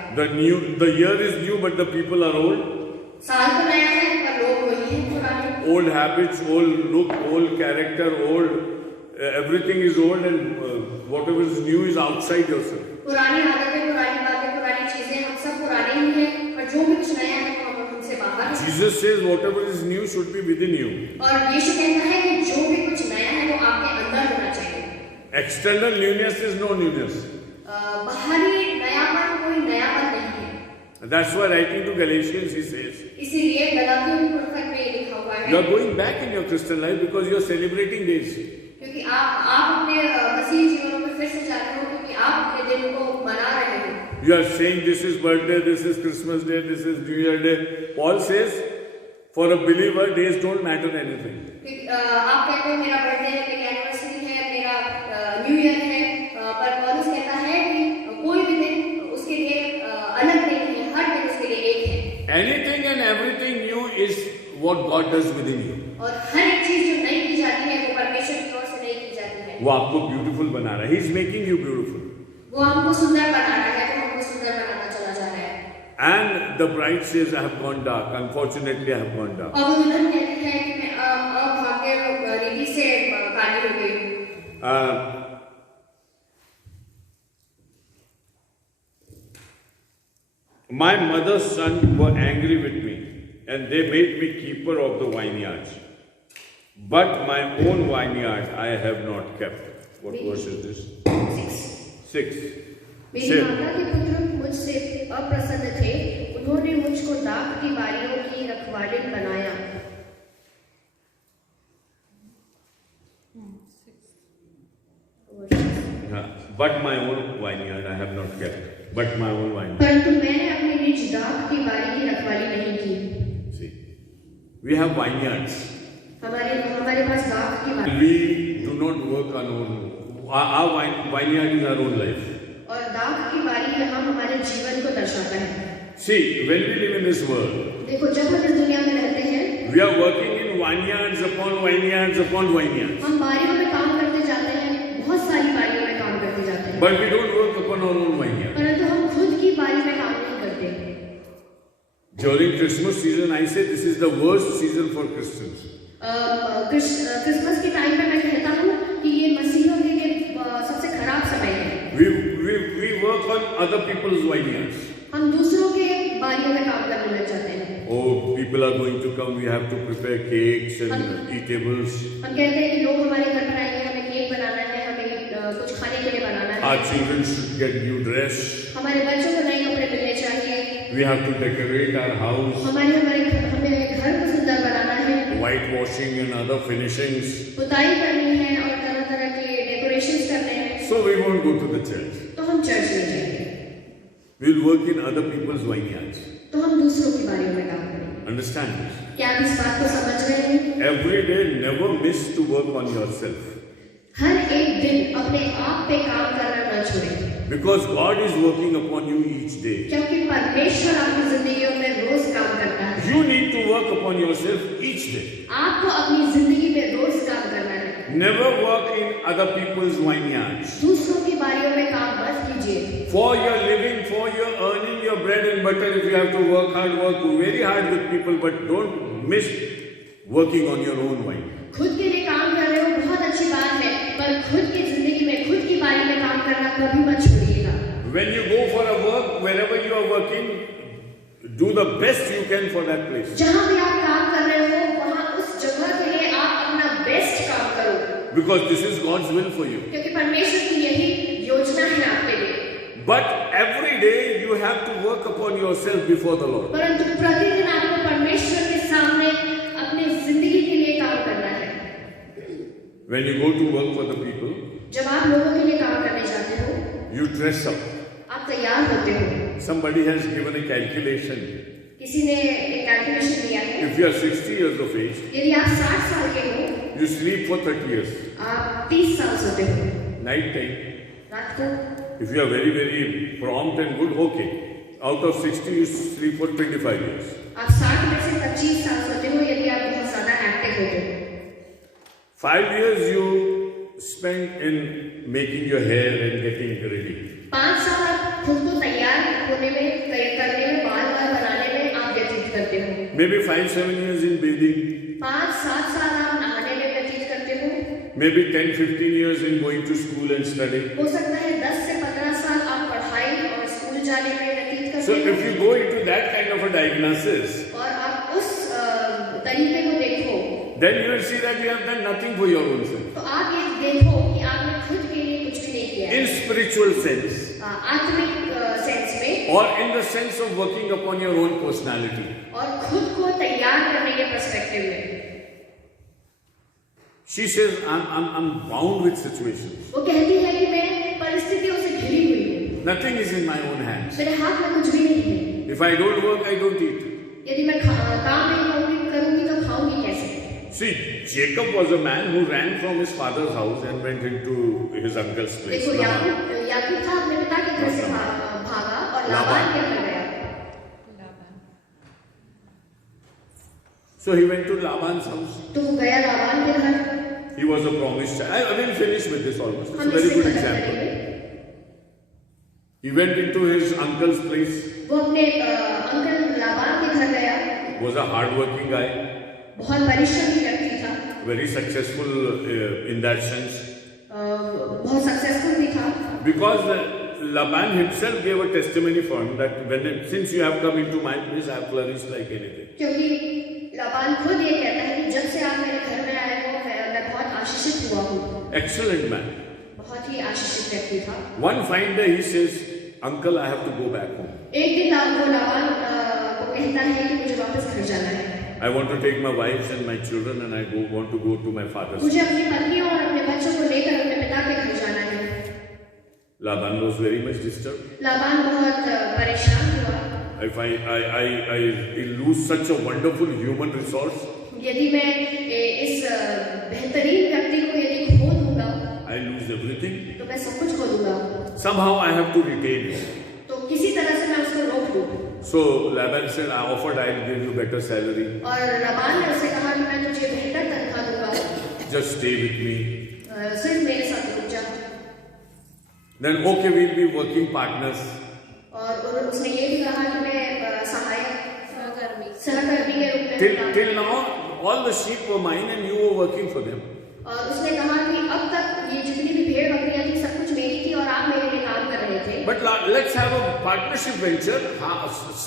The year is new but the people are old. साल तो नया है पर लोग वही हैं पुराने। Old habits, old look, old character, everything is old and whatever is new is outside yourself. पुरानी आदतें, पुरानी बातें, पुरानी चीजें हम सब पुराने ही हैं, पर जो भी कुछ नया है तो हम उनसे बाहर हैं। Jesus says whatever is new should be within you. और यीशु कहता है कि जो भी कुछ नया है वो आपके अंदर होना चाहिए। External newness is no newness. बाहरी नयापन कोई नयापन नहीं है। That's why writing to Galatians he says, इसीलिए गलातियों की पुस्तक में ये लिखा हुआ है। you are going back in your Christian life because you are celebrating days. क्योंकि आप अपने मसीही जीवन में फिर से जा रहे हो, क्योंकि आप अपने दिन को मना रहे हो। You are saying this is birthday, this is Christmas day, this is New Year day. Paul says, for a believer, days don't matter anything. आप कहते हो मेरा बर्थडे है, मेरी एनिवर्सरी है, मेरा न्यू ईयर है, पर पौलुस कहता है कि कोई भी दिन उसके लिए अलग नहीं है, हर दिन उसके लिए एक है। Anything and everything new is what God does within you. और हर एक चीज जो नहीं की जाती है वो परमेश्वर की ओर से नहीं की जाती है। वो आपको beautiful बना रहा है. He is making you beautiful. वो हमको सुंदर बना रहा है, तो हमको सुंदर बनाना चला जा रहा है। And the bride says, I have gone dark. Unfortunately, I have gone dark. और वो दुल्हन कहती है कि मैं अभाग्य रीति से काली हो गई हूँ। My mother's sons were angry with me, and they made me keeper of the vineyards. But my own vineyard I have not kept. What verse is this? 6. मेरी माता के पुत्र मुझसे अप्रसन्न थे, उन्होंने मुझको दाख की बारियों की रखवालिन बनाया। But my own vineyard I have not kept. But my own vineyard. परंतु मैंने अपनी निज दाख की बारी की रखवाली नहीं की। See, we have vineyards. हमारे पास दाख की बारी। We do not work on our vineyard is our own life. और दाख की बारी में हम हमारे जीवन को दर्शाता है। See, when we live in this world, देखो जब हम इस दुनिया में रहते हैं, we are working in vineyards upon vineyards upon vineyards. हम बारियों में काम करते जाते हैं, बहुत सारी बारियों में काम करते जाते हैं। But we don't work upon our own vineyard. परंतु हम खुद की बारी में काम नहीं करते। During Christmas season, I say this is the worst season for Christians. Christmas के टाइम पे मैं कहता हूँ कि ये मसीहियों के लिए सबसे खराब समय है। We work on other people's vineyards. हम दूसरों के बारियों में काम करने लग जाते हैं। Oh, people are going to come. We have to prepare cakes and eatables. हम कहते हैं कि लोग हमारे घर पर आएंगे, हमें केक बनाना है, हमें कुछ खाने के लिए बनाना है। Our children should get new dress. हमारे बच्चों को नए कपड़े मिलने चाहिए। We have to decorate our house. हमें घर को सुंदर बनाना है। Whitewashing and other finishings. पुताई करनी है और तरह-तरह के डेकोरेशंस करने हैं। So we won't go to the church. तो हम चर्च नहीं जाएंगे। We'll work in other people's vineyards. तो हम दूसरों की बारियों में काम करेंगे। Understand this? क्या आप इस बात को समझ रहे हैं? Every day, never miss to work on yourself. हर एक दिन अपने आप पे काम करना न छोड़ें। Because God is working upon you each day. क्योंकि परमेश्वर आपकी जिंदगियों में रोज काम करता है। You need to work upon yourself each day. आपको अपनी जिंदगी में रोज काम करना है। Never work in other people's vineyards. दूसरों की बारियों में काम मत कीजिए। For your living, for your earning your bread and butter, if you have to work very hard with people, but don't miss working on your own vineyard. खुद के लिए काम कर रहे हो बहुत अच्छी बात है, पर खुद की जिंदगी में खुद की बारी में काम करना कभी मत छोड़िएगा। When you go for a work, wherever you are working, do the best you can for that place. जहाँ भी आप काम कर रहे हो वहाँ उस जगह के लिए आप अपना बेस्ट काम करो, Because this is God's will for you. क्योंकि परमेश्वर की यही योजना है आपके लिए। But every day you have to work upon yourself before the Lord. परंतु प्रतिदिन आपको परमेश्वर के सामने अपनी जिंदगी के लिए काम करना है। When you go to work for the people, जब आप लोगों के लिए काम करने जाते हो, you dress up. आप तैयार होते हो। Somebody has given a calculation. किसी ने एक कैलकुलेशन दिया है, If you are 60 years of age, यदि आप 60 साल के हो, you sleep for 30 years. आप 30 साल सोते हो Night time. रात को। If you are very, very prompt and good, okay. Out of 60, you sleep for 25 years. आप 60 में से 25 साल सोते हो यदि आप बहुत ज्यादा एक्टिव होते हो। 5 years you spend in making your hair and getting ready. 5 साल आप खुद को तैयार होने में, करने में, बाल बनाने में आप व्यतीत करते हो। Maybe 5-7 years in bathing. 5-7 साल आप नहाने में व्यतीत करते हो। Maybe 10-15 years in going to school and studying. हो सकता है 10 से 15 साल आप पढ़ाई और स्कूल जाने में व्यतीत So करते if हो। you go into that kind of a diagnosis, और आप उस तरीके को देखो, then you will see that you have done nothing for your own self. तो आप ये देखो कि आपने खुद के लिए कुछ भी नहीं किया है। In spiritual sense, आत्मिक सेंस में or in the sense of working upon your own personality. और खुद को तैयार करने के पर्सपेक्टिव में। She says, I'm bound with situations. वो कहती है कि मैं परिस्थितियों से घिरी हुई हूँ, Nothing is in my own hands. मेरे हाथ में कुछ भी नहीं है। If I don't work, I don't eat. यदि मैं काम नहीं करूँगी तो खाऊंगी कैसे? See, Jacob was a man who ran from his father's house and went into his uncle's place. देखो याकूब था अपने पिता के घर से भागा और लाबान के घर गया। So he went to Laban's house. तो वो गया लाबान के घर। He was a promised child. I will finish with this almost. It's a हम very इससे good खत्म example. करेंगे। He went into his uncle's place. वो अपने अंकल लाबान के घर गया। Was a hard-working guy, बहुत परिश्रमी व्यक्ति था, very successful in that sense. बहुत सक्सेसफुल भी था। Because Laban himself gave a testimony for him that since you have come into my place, I have flourished like anything. क्योंकि लाबान खुद ये कहता है कि जब से आप मेरे घर में आए हो मैं बहुत आशीषित हुआ हूँ। Excellent man. बहुत ही आशीषित व्यक्ति था। One fine day he says, Uncle, I have to go back home. एक दिन वो लाबान को कहता है कि मुझे वापस घर जाना है। I want to take my wives and my children and I want to go to my father's मुझे house. अपनी पत्नियों और अपने बच्चों को लेकर अपने पिता के घर जाना है। Laban was very much disturbed. Laban बहुत परेशान हुआ। If I lose such a wonderful human resource, यदि मैं इस बेहतरीन व्यक्ति को यदि खो दूंगा, I lose everything. तो मैं सब कुछ खो दूंगा। Somehow I have to retain him. तो किसी तरह से मैं उसको रोक दूं। So Laban said, I offered I'll give you better salary. और लाबान ने उसे कहा कि मैं तुझे बेहतर तनख्वाह दूंगा। Just stay with me. सिर्फ मेरे साथ रुक जा। Then okay, we'll be working partners. और उसने ये भी कहा कि मैं सहायक सहकर्मी के रूप में काम Till now, all the sheep were mine and you were working for them. और उसने कहा कि अब तक ये जितनी भी भेड़ बकरियां थी सब कुछ मेरी थी और आप मेरे लिए काम कर रहे थे। But let's have a partnership venture.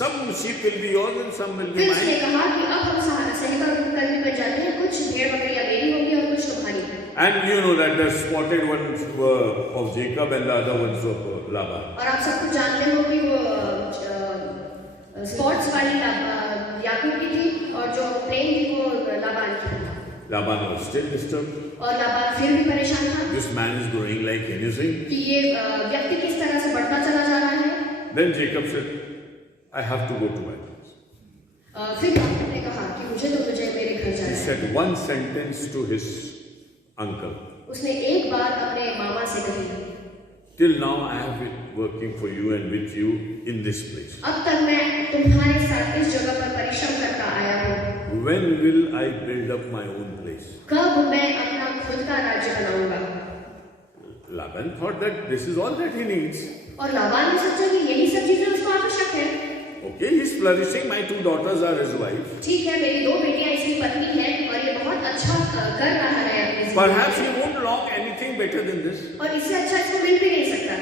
Some sheep will be yours and some will be फिर उसने mine. कहा कि अब हम सहकर्मी में जाते हैं, कुछ भेड़ बकरियां मेरी होंगी और कुछ तुम्हारी। And you know that the spotted ones were of Jacob and the other ones of Laban. और आप सब कुछ जानते हो कि वो स्पॉट्स वाली याकूब की थी और जो प्लेन थी वो लाबान की थी। Laban was still disturbed. और लाबान फिर भी परेशान था This man is growing like anything. कि ये व्यक्ति किस तरह से बढ़ता चला जा रहा है। Then Jacob said, I have to go to my house. फिर याकूब ने कहा कि मुझे मेरे घर He जाना है। said one sentence to his uncle. उसने एक बात अपने मामा से कही, Till now I have been working for you and with you in this place. अब तक मैं तुम्हारे साथ इस जगह पर परिश्रम करता आया हूँ। When will I build up my own place? कब मैं अपना खुद का राज्य बनाऊंगा? Laban thought that this is all that he needs. और लाबान ने सोचा कि यही सब चीजें उसको आवश्यक है। Okay, he's flourishing. My 2 daughters are his wife. ठीक है, मेरी 2 बेटियां इसकी पत्नी हैं और ये बहुत अच्छा कर रहा है अपनी जिंदगी Perhaps में। he won't long anything better than this. और इससे अच्छा इसको मिल भी नहीं सकता,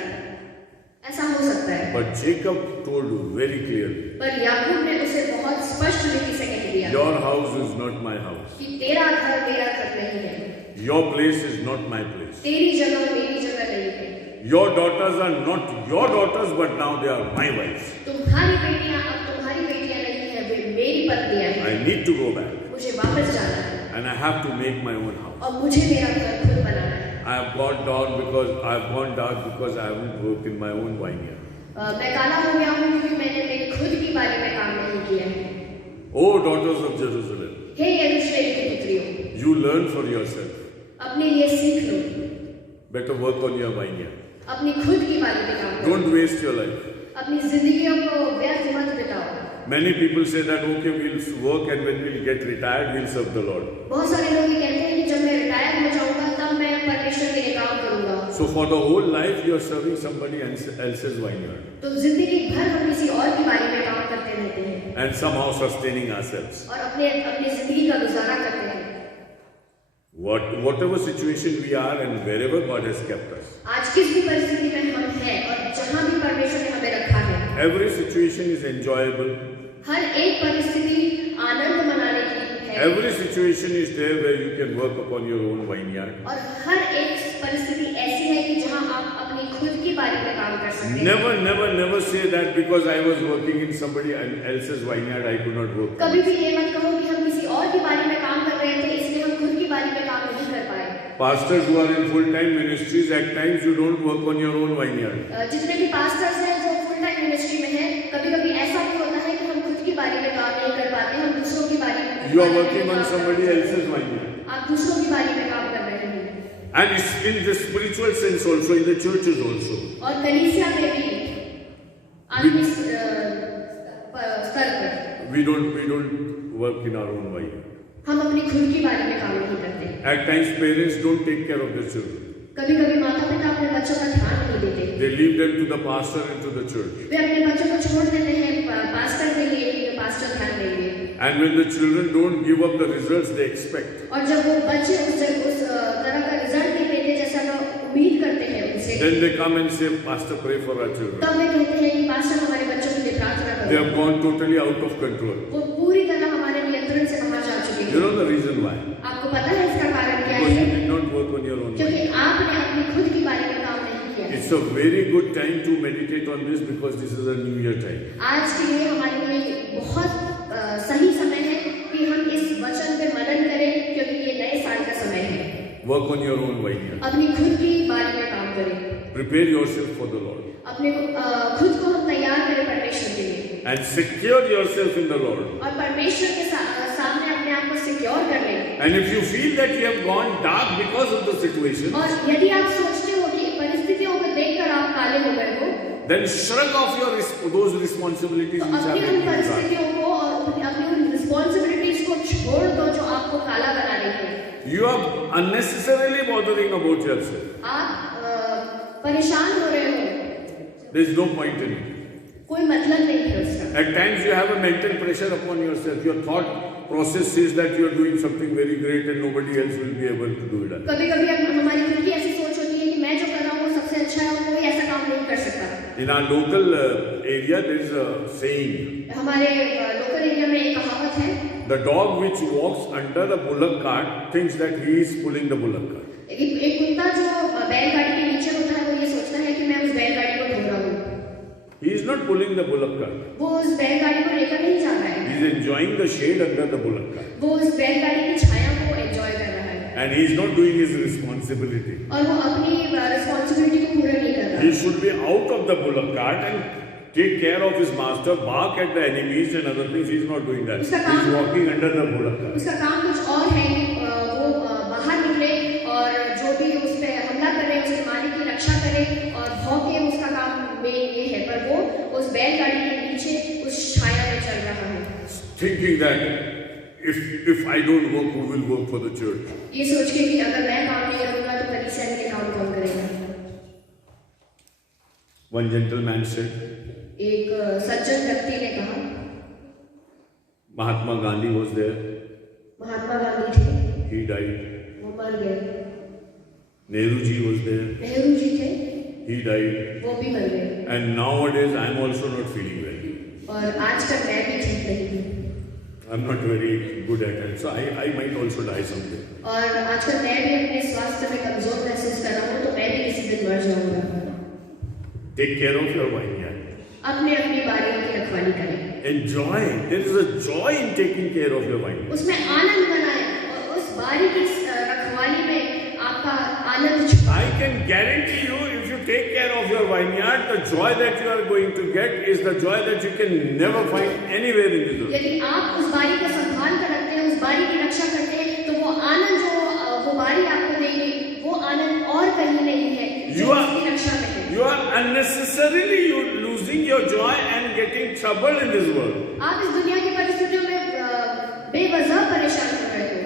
ऐसा हो सकता है। But Jacob told very clearly, पर याकूब ने उसे बहुत स्पष्ट रीति से कह दिया your house is not my house. कि तेरा घर मेरा घर नहीं है, Your place is not my place. तेरी जगह मेरी जगह नहीं है। Your daughters are not your daughters, but now they are my wives. तुम्हारी बेटियां अब तुम्हारी बेटियां नहीं है, वे मेरी पत्नियां हैं। I need to go back. मुझे वापस जाना है And I have to make my own house. और मुझे मेरा घर खुद बनाना है। I have gone dark because I haven't worked in my own vineyard. मैं काला हो गया हूँ क्योंकि मैंने मेरी खुद की बारी में काम नहीं किया है। Oh, daughters of Jerusalem, हे यरूशलेम की पुत्रियों, you learn for yourself. अपने लिए सीख लो, Better work on your vineyard. अपनी खुद की बारी में काम करो, Don't waste your life. अपनी जिंदगियों को व्यर्थ मत बिताओ। Many people say that okay, we'll work and when we'll get retired, we'll serve the Lord. बहुत सारे लोग ये कहते हैं कि जब मैं रिटायर हो जाऊंगा तब मैं परमेश्वर के लिए काम करूंगा। So for the whole life, you are serving somebody else's vineyard तो जिंदगी भर हम किसी और की बारी में काम करते रहते हैं and somehow sustaining ourselves. और अपने अपनी जिंदगी का गुजारा करते हैं। Whatever situation we are and wherever God has kept us, आज किस भी परिस्थिति में हम हैं और जहां भी परमेश्वर ने हमें रखा है, every situation is enjoyable. हर एक परिस्थिति आनंद मनाने की है Every situation is there where you can work upon your own vineyard. और हर एक परिस्थिति ऐसी है कि जहां आप अपनी खुद की बारी में काम कर सकते हैं। Never say that because I was working in somebody else's vineyard, I could not work. कभी भी ये मत कहो कि हम किसी और की बारी में काम कर रहे थे इसलिए हम खुद की बारी में काम नहीं कर पाए। Pastors who are in full-time ministries, at times you don't work on your own vineyard. जितने भी पास्टर्स हैं जो फुल टाइम मिनिस्ट्री में हैं, कभी-कभी ऐसा भी होता है कि हम खुद की बारी में काम नहीं कर पाते, हम दूसरों की बारी में You are working on somebody else's vineyard. आप दूसरों की बारी में काम कर रहे हैं। And it's in the spiritual sense also, in the churches also. और कलीसिया में भी आत्मिक स्तर पर We don't work in our own vineyard. हम अपनी खुद की बारी में काम नहीं करते। At times parents don't take care of their children. कभी-कभी माता-पिता अपने बच्चों का ध्यान नहीं देते। They leave them to the pastor and to the church. वे अपने बच्चों को छोड़ देते हैं पास्टर के लिए कि पास्टर ध्यान देंगे। And when the children don't give up the results they expect, और जब वो बच्चे उस तरह का रिजल्ट नहीं देते जैसा वो उम्मीद करते हैं उनसे, then they come and say, Pastor, pray for our children. तब वे कहते हैं कि पास्टर हमारे बच्चों के लिए प्रार्थना They करो। have gone totally out of control. वो पूरी तरह हमारे नियंत्रण से बाहर जा चुके You हैं। know the reason why? आपको पता है इसका कारण क्या Because है? you did not work on your own क्योंकि vineyard. आपने अपनी खुद की बारी में काम नहीं किया। It's a very good time to meditate on this because this is a new year time. आज के लिए हमारे लिए बहुत सही समय है कि हम इस वचन पे मनन करें क्योंकि ये नए साल का समय है। Work on your own vineyard. अपनी खुद की बारी में काम करें, Prepare yourself for the Lord. अपने खुद को हम तैयार करें परमेश्वर के लिए And secure yourself in the Lord. और परमेश्वर के सामने अपने आप को सिक्योर कर लें। And if you feel that you have gone dark because of the situation, और यदि आप सोचते हो कि परिस्थितियों को देखकर आप काले हो गए हो, then shrug off those responsibilities तो which are अपनी उन making you dark. परिस्थितियों को और अपनी उन रिस्पॉन्सिबिलिटीज को छोड़ दो जो आपको काला बना रही है। You are unnecessarily bothering about yourself. आप परेशान हो रहे हो, There is no point in it. कोई मतलब नहीं है उसका। At times you have a mental pressure upon yourself. Your thought process says that you are doing something very great and nobody else will be able to do it. कभी-कभी हमारी खुद की ऐसी सोच होती है कि मैं जो कर रहा हूँ वो सबसे अच्छा है और कोई ऐसा काम नहीं कर सकता। In our local area, there is a saying: हमारे लोकल एरिया में एक कहावत है, the dog which walks under the bullock cart thinks that he is pulling the bullock cart. एक कुत्ता जो बैलगाड़ी के नीचे होता है वो ये सोचता है कि मैं उस बैलगाड़ी को ढो रहा हूँ। He is not pulling the bullock cart. वो उस बैलगाड़ी को लेकर नहीं जा रहा है, He is enjoying the shade under the bullock cart. वो उस बैलगाड़ी की छाया को एंजॉय कर रहा है And he is not doing his responsibility. और वो अपनी रिस्पॉन्सिबिलिटी को पूरा नहीं कर रहा। He should be out of the bullock cart and take care of his master, bark at the enemies and other things. He is not doing that. He is walking under the bullock cart. उसका काम कुछ और है कि वो बाहर निकले और जो भी उस पे हमला करे उसके मालिक की रक्षा करे और भौंके, उसका काम में ये है, पर वो उस बैलगाड़ी के नीचे उस छाया में चल रहा है, Thinking that if I don't work, who will work for the church? ये सोच के कि अगर मैं काम नहीं करूंगा तो कलीसिया के लिए काम कौन करेगा। One gentleman said, एक सज्जन व्यक्ति ने कहा, Mahatma Gandhi was there. Mahatma Gandhi थे, He died. वो मर गए। Nehru ji was there. Nehru ji थे, He died. वो भी मर गए। And nowadays I am also not feeling well. और आजकल मैं भी ठीक नहीं हूँ। I'm not very good at it. So I might also die someday. और आजकल मैं भी अपने स्वास्थ्य में कमजोर महसूस कर रहा हूँ, तो मैं भी किसी दिन मर जाऊंगा। Take care of your vineyard. अपने अपनी बारियों की रखवाली करें। Enjoy. There is a joy in taking care of your vineyard. उसमें आनंद बनाएं और उस बारी की रखवाली में आपका आनंद छुपा। I can guarantee you, if you take care of your vineyard, the joy that you are going to get is the joy that you can never find anywhere in this world. यदि आप उस बारी का संभाल कर रखते हैं, उस बारी की रक्षा करते हैं, तो वो आनंद जो वो बारी आपको देगी, वो आनंद और कहीं नहीं है जो उसकी रक्षा में है। You are unnecessarily losing your joy and getting trouble in this world. आप इस दुनिया की परिस्थितियों में बेवजह परेशान हो रहे हो।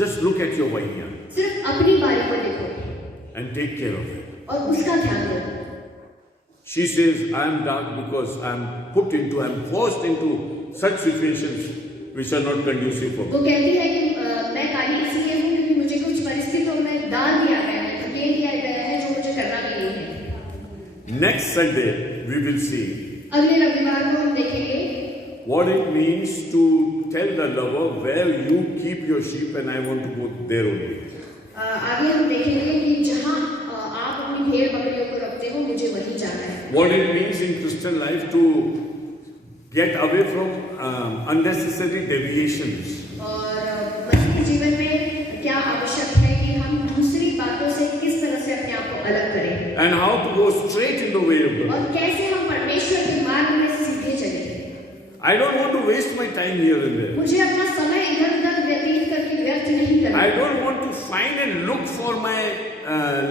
Just look at your vineyard सिर्फ अपनी बारी को देखो and take care of it. और उसका ध्यान दो। She says, I am dark because I am forced into such situations which are not conducive for me. वो कहती है कि मैं काली इसलिए हूँ क्योंकि मुझे कुछ परिस्थितियों में डाल दिया गया है, धकेल दिया गया है, जो मुझे करना भी नहीं है। Next Sunday, we will see अगले रविवार को हम देखेंगे what it means to tell the lover where you keep your sheep and I want to go there only. आगे हम देखेंगे कि जहाँ आप अपनी भेड़ बकरियों को रखते हो, मुझे वहीं जाना है। What it means in Christian life to get away from unnecessary deviations. और मसीही जीवन में क्या आवश्यक है कि हम दूसरी बातों से किस तरह से अपने आप को अलग करें And how to go straight in the way of God. और कैसे हम परमेश्वर के मार्ग में सीधे चलें। I don't want to waste my time here and there. मुझे अपना समय इधर-उधर व्यतीत करके व्यर्थ नहीं करना। I don't want to find and look for my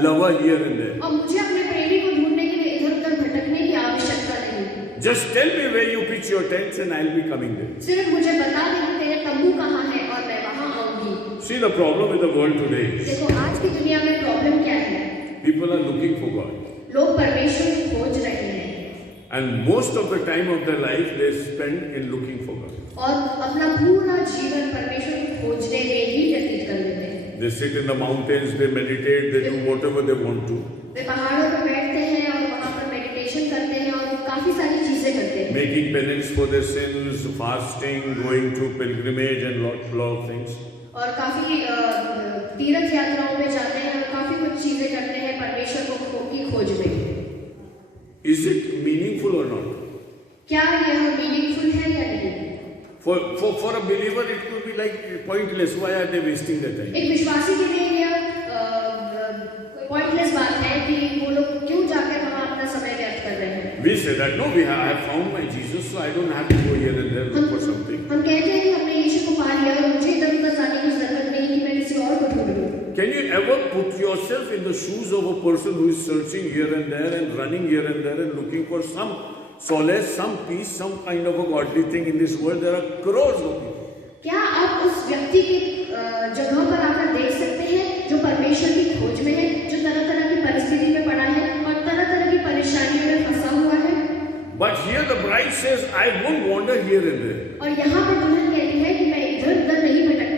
lover here and there. और मुझे अपने प्रेमी को ढूंढने के लिए इधर-उधर भटकने की आवश्यकता नहीं। Just tell me where you pitch your tents and I'll be coming there. सिर्फ मुझे बता दे कि तेरे तंबू कहाँ है और मैं वहाँ आऊंगी। See the problem with the world today. देखो आज की दुनिया में प्रॉब्लम क्या है? People are looking for God. लोग परमेश्वर को खोज रहे हैं And most of the time of their life they spend in looking for God. और अपना पूरा जीवन परमेश्वर को खोजने में ही व्यतीत कर देते हैं। They sit in the mountains, they meditate, they do whatever they want to. वे पहाड़ों पर बैठते हैं और वहाँ पर मेडिटेशन करते हैं और काफी सारी चीजें करते हैं। Making penance for their sins, fasting, going to pilgrimage and lot of things. और काफी तीर्थ यात्राओं में जाते हैं और काफी कुछ चीजें करते हैं परमेश्वर को की खोज में। Is it meaningful or not? क्या यह मीनिंगफुल है या नहीं? For a believer it could be like pointless. Why are they wasting their time? एक विश्वासी के लिए यह पॉइंटलेस बात है कि वो लोग क्यों जाकर वहाँ अपना समय व्यर्थ कर रहे हैं। We say that no, I have found my Jesus, so I don't have to go here and there look for something. हम कहते हैं कि हमने यीशु को पा लिया और मुझे इधर-उधर जाने की जरूरत नहीं कि मैं किसी और को ढूंढूं। Can you ever put yourself in the shoes of a person who is searching here and there and running here and there and looking for some solace, some peace, some kind of a godly thing in this world? There are crores of people. क्या आप उस व्यक्ति की जगह पर आकर देख सकते हैं जो परमेश्वर की खोज में है, जो तरह-तरह की परिस्थिति में पड़ा है और तरह-तरह की परेशानियों में फंसा हुआ है? But here the bride says, I won't wander here and there. और यहाँ पर दुल्हन कहती है कि मैं इधर-उधर नहीं भटकती।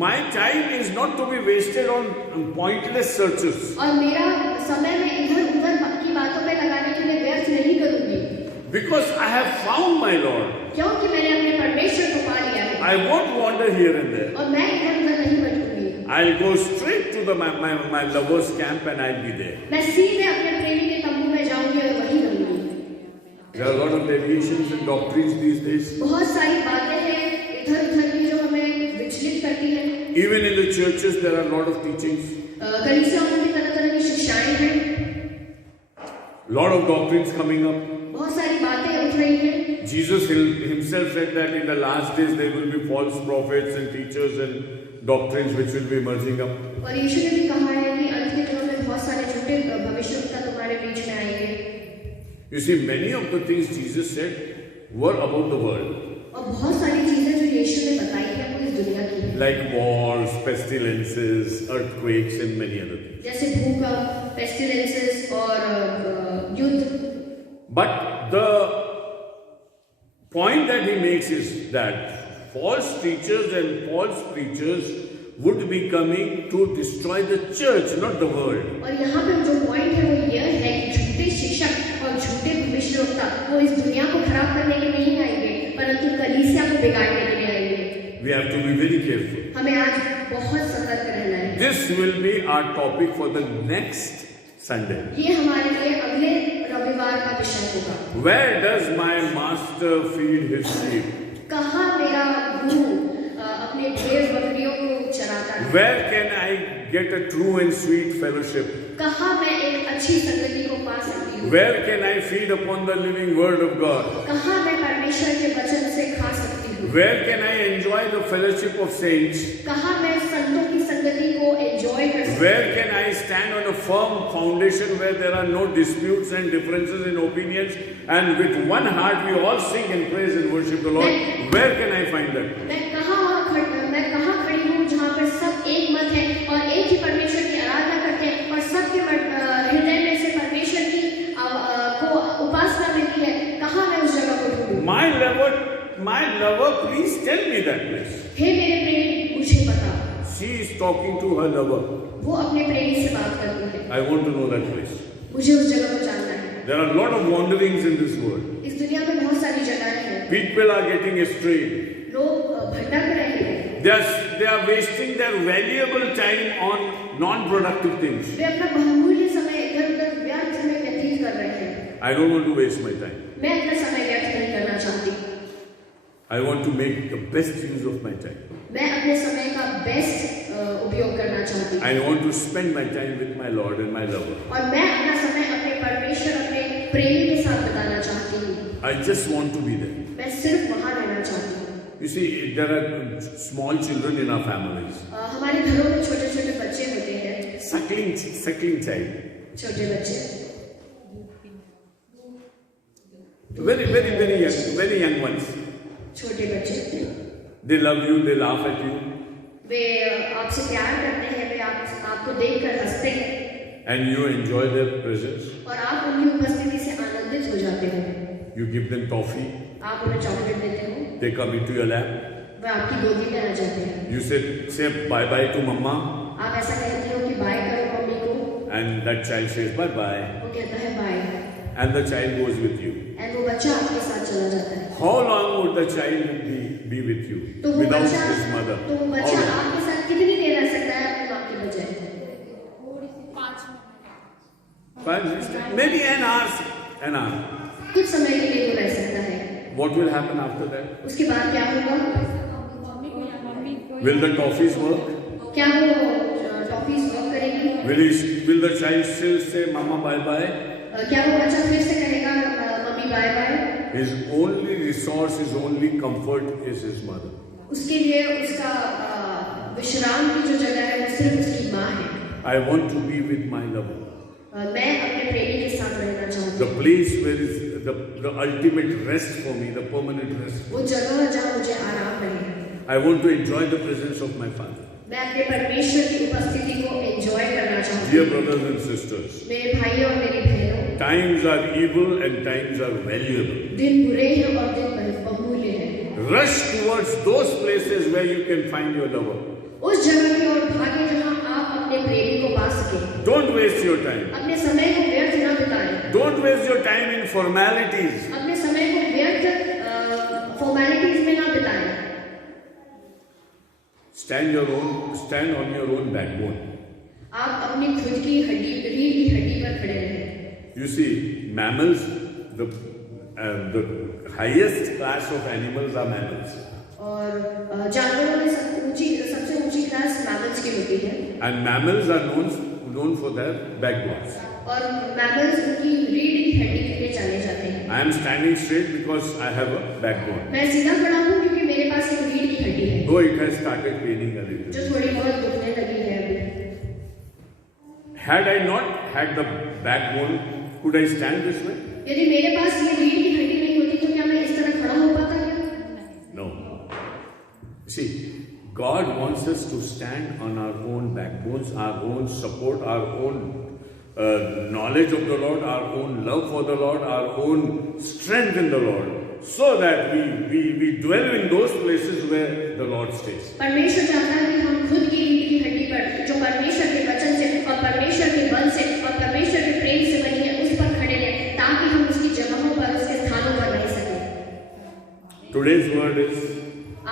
My time is not to be wasted on pointless searches. और मेरा समय मैं इधर-उधर की बातों में लगाने के लिए व्यर्थ नहीं करूंगी। Because I have found my Lord. क्योंकि मैंने अपने परमेश्वर को पा लिया है। I won't wander here and there. और मैं इधर-उधर नहीं भटकूंगी। I'll go straight to my lover's camp and I'll be there. मैं सीधे अपने प्रेमी के तंबू में जाऊंगी और वहीं रहूंगी। There are a lot of deviations and doctrines these days. बहुत सारी बातें हैं इधर-उधर की जो हमें विचलित करती हैं। Even in the churches there are a lot of teachings. कलीसियाओं में भी तरह-तरह की शिक्षाएं हैं। Lot of doctrines coming up. बहुत सारी बातें उठ रही हैं। Jesus himself said that in the last days there will be false prophets and teachers and doctrines which will be emerging up. और यीशु ने भी कहा है कि अंत के दिनों में बहुत सारे झूठे भविष्यवक्ता तुम्हारे बीच में आएंगे। You see, many of the things Jesus said were about the world. और बहुत सारी चीजें जो यीशु ने बताई है वो इस दुनिया की है। Like wars, pestilences, earthquakes and many other things. जैसे भूकंप, पेस्टिलेंसेस और युद्ध। But the point that he makes is that false teachers and false preachers would be coming to destroy the church, not the world. और यहाँ पे जो पॉइंट है वो यह है कि झूठे शिक्षक और झूठे भविष्यवक्ता वो इस दुनिया को खराब करने के नहीं आएंगे, परंतु कलीसिया को बिगाड़ने के लिए आएंगे। We have to be very careful. हमें आज बहुत सतर्क रहना है। This will be our topic for the next Sunday. ये हमारे लिए अगले रविवार का विषय होगा। Where does my master feed his sheep? कहाँ मेरा गुरु अपने भेड़ बकरियों को चराता है? Where can I get a true and sweet fellowship? कहाँ मैं एक अच्छी संगति को पा सकती हूँ? Where can I feed upon the living word of God? कहाँ मैं परमेश्वर के वचन से खा सकती हूँ? Where can I enjoy the fellowship of saints? कहाँ मैं संतों की संगति को एंजॉय कर सकती हूँ? Where can I stand on a firm foundation where there are no disputes and differences in opinions, and with one heart we all sing and praise and worship the Lord? Where can I find that? मैं कहाँ खड़ी हूँ जहाँ पर सब एक मत है और एक ही परमेश्वर की आराधना करते हैं और सबके हृदय में से परमेश्वर की को उपासना मिलती है? कहाँ मैं उस जगह को ढूंढूं? My lover, please tell me that place. हे मेरे प्रेमी, मुझे बता। She is talking to her lover. वो अपने प्रेमी से बात करती है। I want to know that place. मुझे उस जगह को जानना है। There are a lot of wanderings in this world. इस दुनिया में बहुत सारी जगहें हैं। People are getting astray. लोग भटक रहे हैं। They are wasting their valuable time on non-productive things. वे अपना बहुमूल्य समय इधर-उधर व्यर्थ में व्यतीत कर रहे हैं। I don't want to waste my time. मैं अपना समय व्यर्थ नहीं करना चाहती। I want to make the best use of my time. मैं अपने समय का बेस्ट उपयोग करना चाहती हूँ। I want to spend my time with my Lord and my lover. और मैं अपना समय अपने परमेश्वर, अपने प्रेमी के साथ बिताना चाहती हूँ। I just want to be there. मैं सिर्फ वहाँ रहना चाहती हूँ। You see, there are small children in our families. हमारे घरों में छोटे-छोटे बच्चे होते हैं। Suckling child. छोटे बच्चे। Very young ones. छोटे बच्चे। They love you, they laugh at you. वे आपसे प्यार करते हैं, वे आपको देखकर हंसते हैं। And you enjoy their presence. और आप उनकी उपस्थिति से आनंदित हो जाते हो। You give them toffee. आप उन्हें चॉकलेट देते हो। They come into your lap. वे आपकी गोदी में आ जाते हैं। You say bye bye to mama. आप ऐसा कहते हो कि बाय करो मम्मी को। And that child says bye bye. वो कहता है bye. And the child goes with you. और वो बच्चा आपके साथ चला जाता है। How long would the child be with you तो वो without बच्चा his mother? तो वो बच्चा How long? आपके साथ कितनी देर रह सकता है अपनी माँ के बजाय? 5 minutes. Maybe an hour. कुछ समय के लिए वो रह सकता है। What will happen after that? उसके बाद क्या होगा? Will the toffees work? क्या वो टॉफीज वर्क करेगी? Will the child still say mama bye bye? क्या वो बच्चा फिर से कहेगा mummy bye bye? His only resource, his only comfort is his mother. उसके लिए उसका विश्राम की जो जगह है वो सिर्फ उसकी माँ है। I want to be with my lover. मैं अपने प्रेमी के साथ रहना चाहती The हूँ। place where is the ultimate rest for me, the permanent rest. वो जगह जहाँ मुझे आराम रहे। I want to enjoy the presence of my Father. मैं अपने परमेश्वर की उपस्थिति को एंजॉय करना चाहती Dear हूँ। brothers and sisters, मेरे भाइयों और मेरी बहनों, times are evil and times are valuable. दिन बुरे हैं और दिन बहुमूल्य हैं। Rush towards those places where you can find your lover. उस जगह की ओर भागे जहाँ आप अपने प्रेमी को पा सकें। Don't waste your time. अपने समय को व्यर्थ न बिताएं। Don't waste your time in formalities. अपने समय को व्यर्थ फॉर्मेलिटीज में ना बिताएं। Stand on your own backbone. आप अपनी खुद की रीढ़ की हड्डी पर खड़े रहें। You see, mammals, the highest class of animals are mammals. और जानवरों में सबसे ऊंची क्लास मैमल्स की होती है। And mammals are known for their backbones. और मैमल्स उनकी रीढ़ की हड्डी के लिए जाने जाते हैं। I am standing straight because I have a backbone. मैं सीधा खड़ा हूँ क्योंकि मेरे पास एक रीढ़ की हड्डी है Though it has started paining a little. जो थोड़ी बहुत दुखने लगी है अभी। Had I not had the backbone, could I stand this way? यदि मेरे पास ये रीढ़ की हड्डी नहीं होती तो क्या मैं इस तरह खड़ा हो पाता क्या? No. See, God wants us to stand on our own backbones, our own support, our own knowledge of the Lord, our own love for the Lord, our own strength in the Lord. so that we dwell in those places where the Lord stays. परमेश्वर चाहता है कि हम खुद की ईंट की हड्डी पर जो परमेश्वर के वचन से और परमेश्वर के बल से और परमेश्वर के प्रेम से बनी है उस पर खड़े रहें ताकि हम उसकी जगहों पर उसके स्थानों पर रह सकें। Today's word is,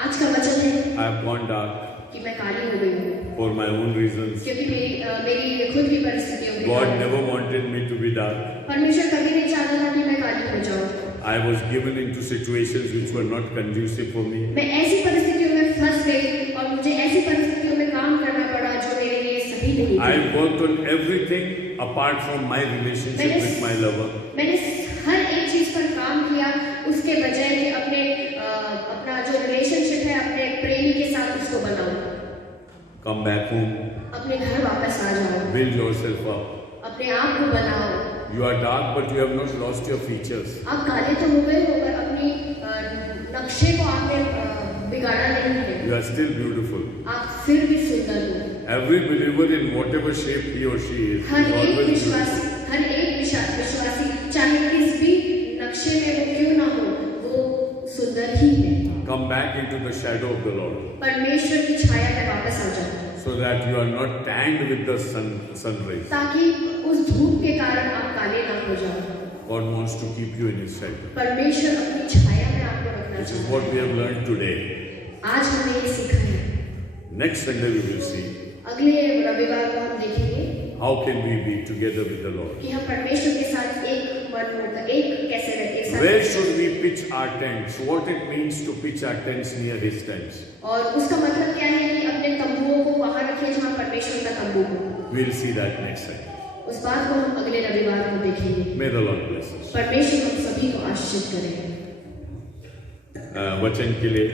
आज का वचन है I have gone dark कि मैं काली हो गई हूँ for my own reasons. क्योंकि मेरी खुद की परिस्थितियों के God कारण। never wanted me to be dark. परमेश्वर कभी नहीं चाहता था कि मैं काली हो जाऊँ। I was given into situations which were not conducive for me. मैं ऐसी परिस्थितियों में फंस गई और मुझे ऐसी परिस्थितियों में काम करना पड़ा जो मेरे लिए सही नहीं I थी। worked on everything apart from my relationship with my lover. मैंने हर एक चीज पर काम किया उसके बजाय कि अपना जो रिलेशनशिप है अपने प्रेमी के साथ उसको बनाऊं। Come back home, अपने घर वापस आ जाओ, build yourself up. अपने आप को बनाओ। You are dark, but you have not lost your features. आप काले तो हो गए हो पर अपनी नक्शे को आपने बिगाड़ा नहीं है। You are still beautiful. आप फिर भी सुंदर हो। Every believer, in whatever shape he or she is हर एक always विश्वासी चाहे किस भी नक्शे में वो क्यों ना हो वो सुंदर ही है। come back into the shadow of the Lord, परमेश्वर की छाया में वापस आ जाओ so that you are not tanned with the sun rays. ताकि उस धूप के कारण आप काले ना हो जाओ। God wants to keep you in His shadow. परमेश्वर अपनी छाया में आपको रखना This is चाहता what we have learned today. है। आज हमने ये सीखा है। Next Sunday we will see अगले रविवार को हम देखेंगे how can we be together with the Lord. कि हम परमेश्वर के साथ एक मन होकर एक कैसे रहते हैं। Where should we pitch our tents? What it means to pitch our tents near His tents. और उसका मतलब क्या है कि अपने तंबुओं को वहां रखें जहां परमेश्वर का तंबू हो। We'll see that next time. उस बात को हम अगले रविवार को देखेंगे। May the Lord bless us. परमेश्वर हम सभी को आशीषित करें। वचन के लिए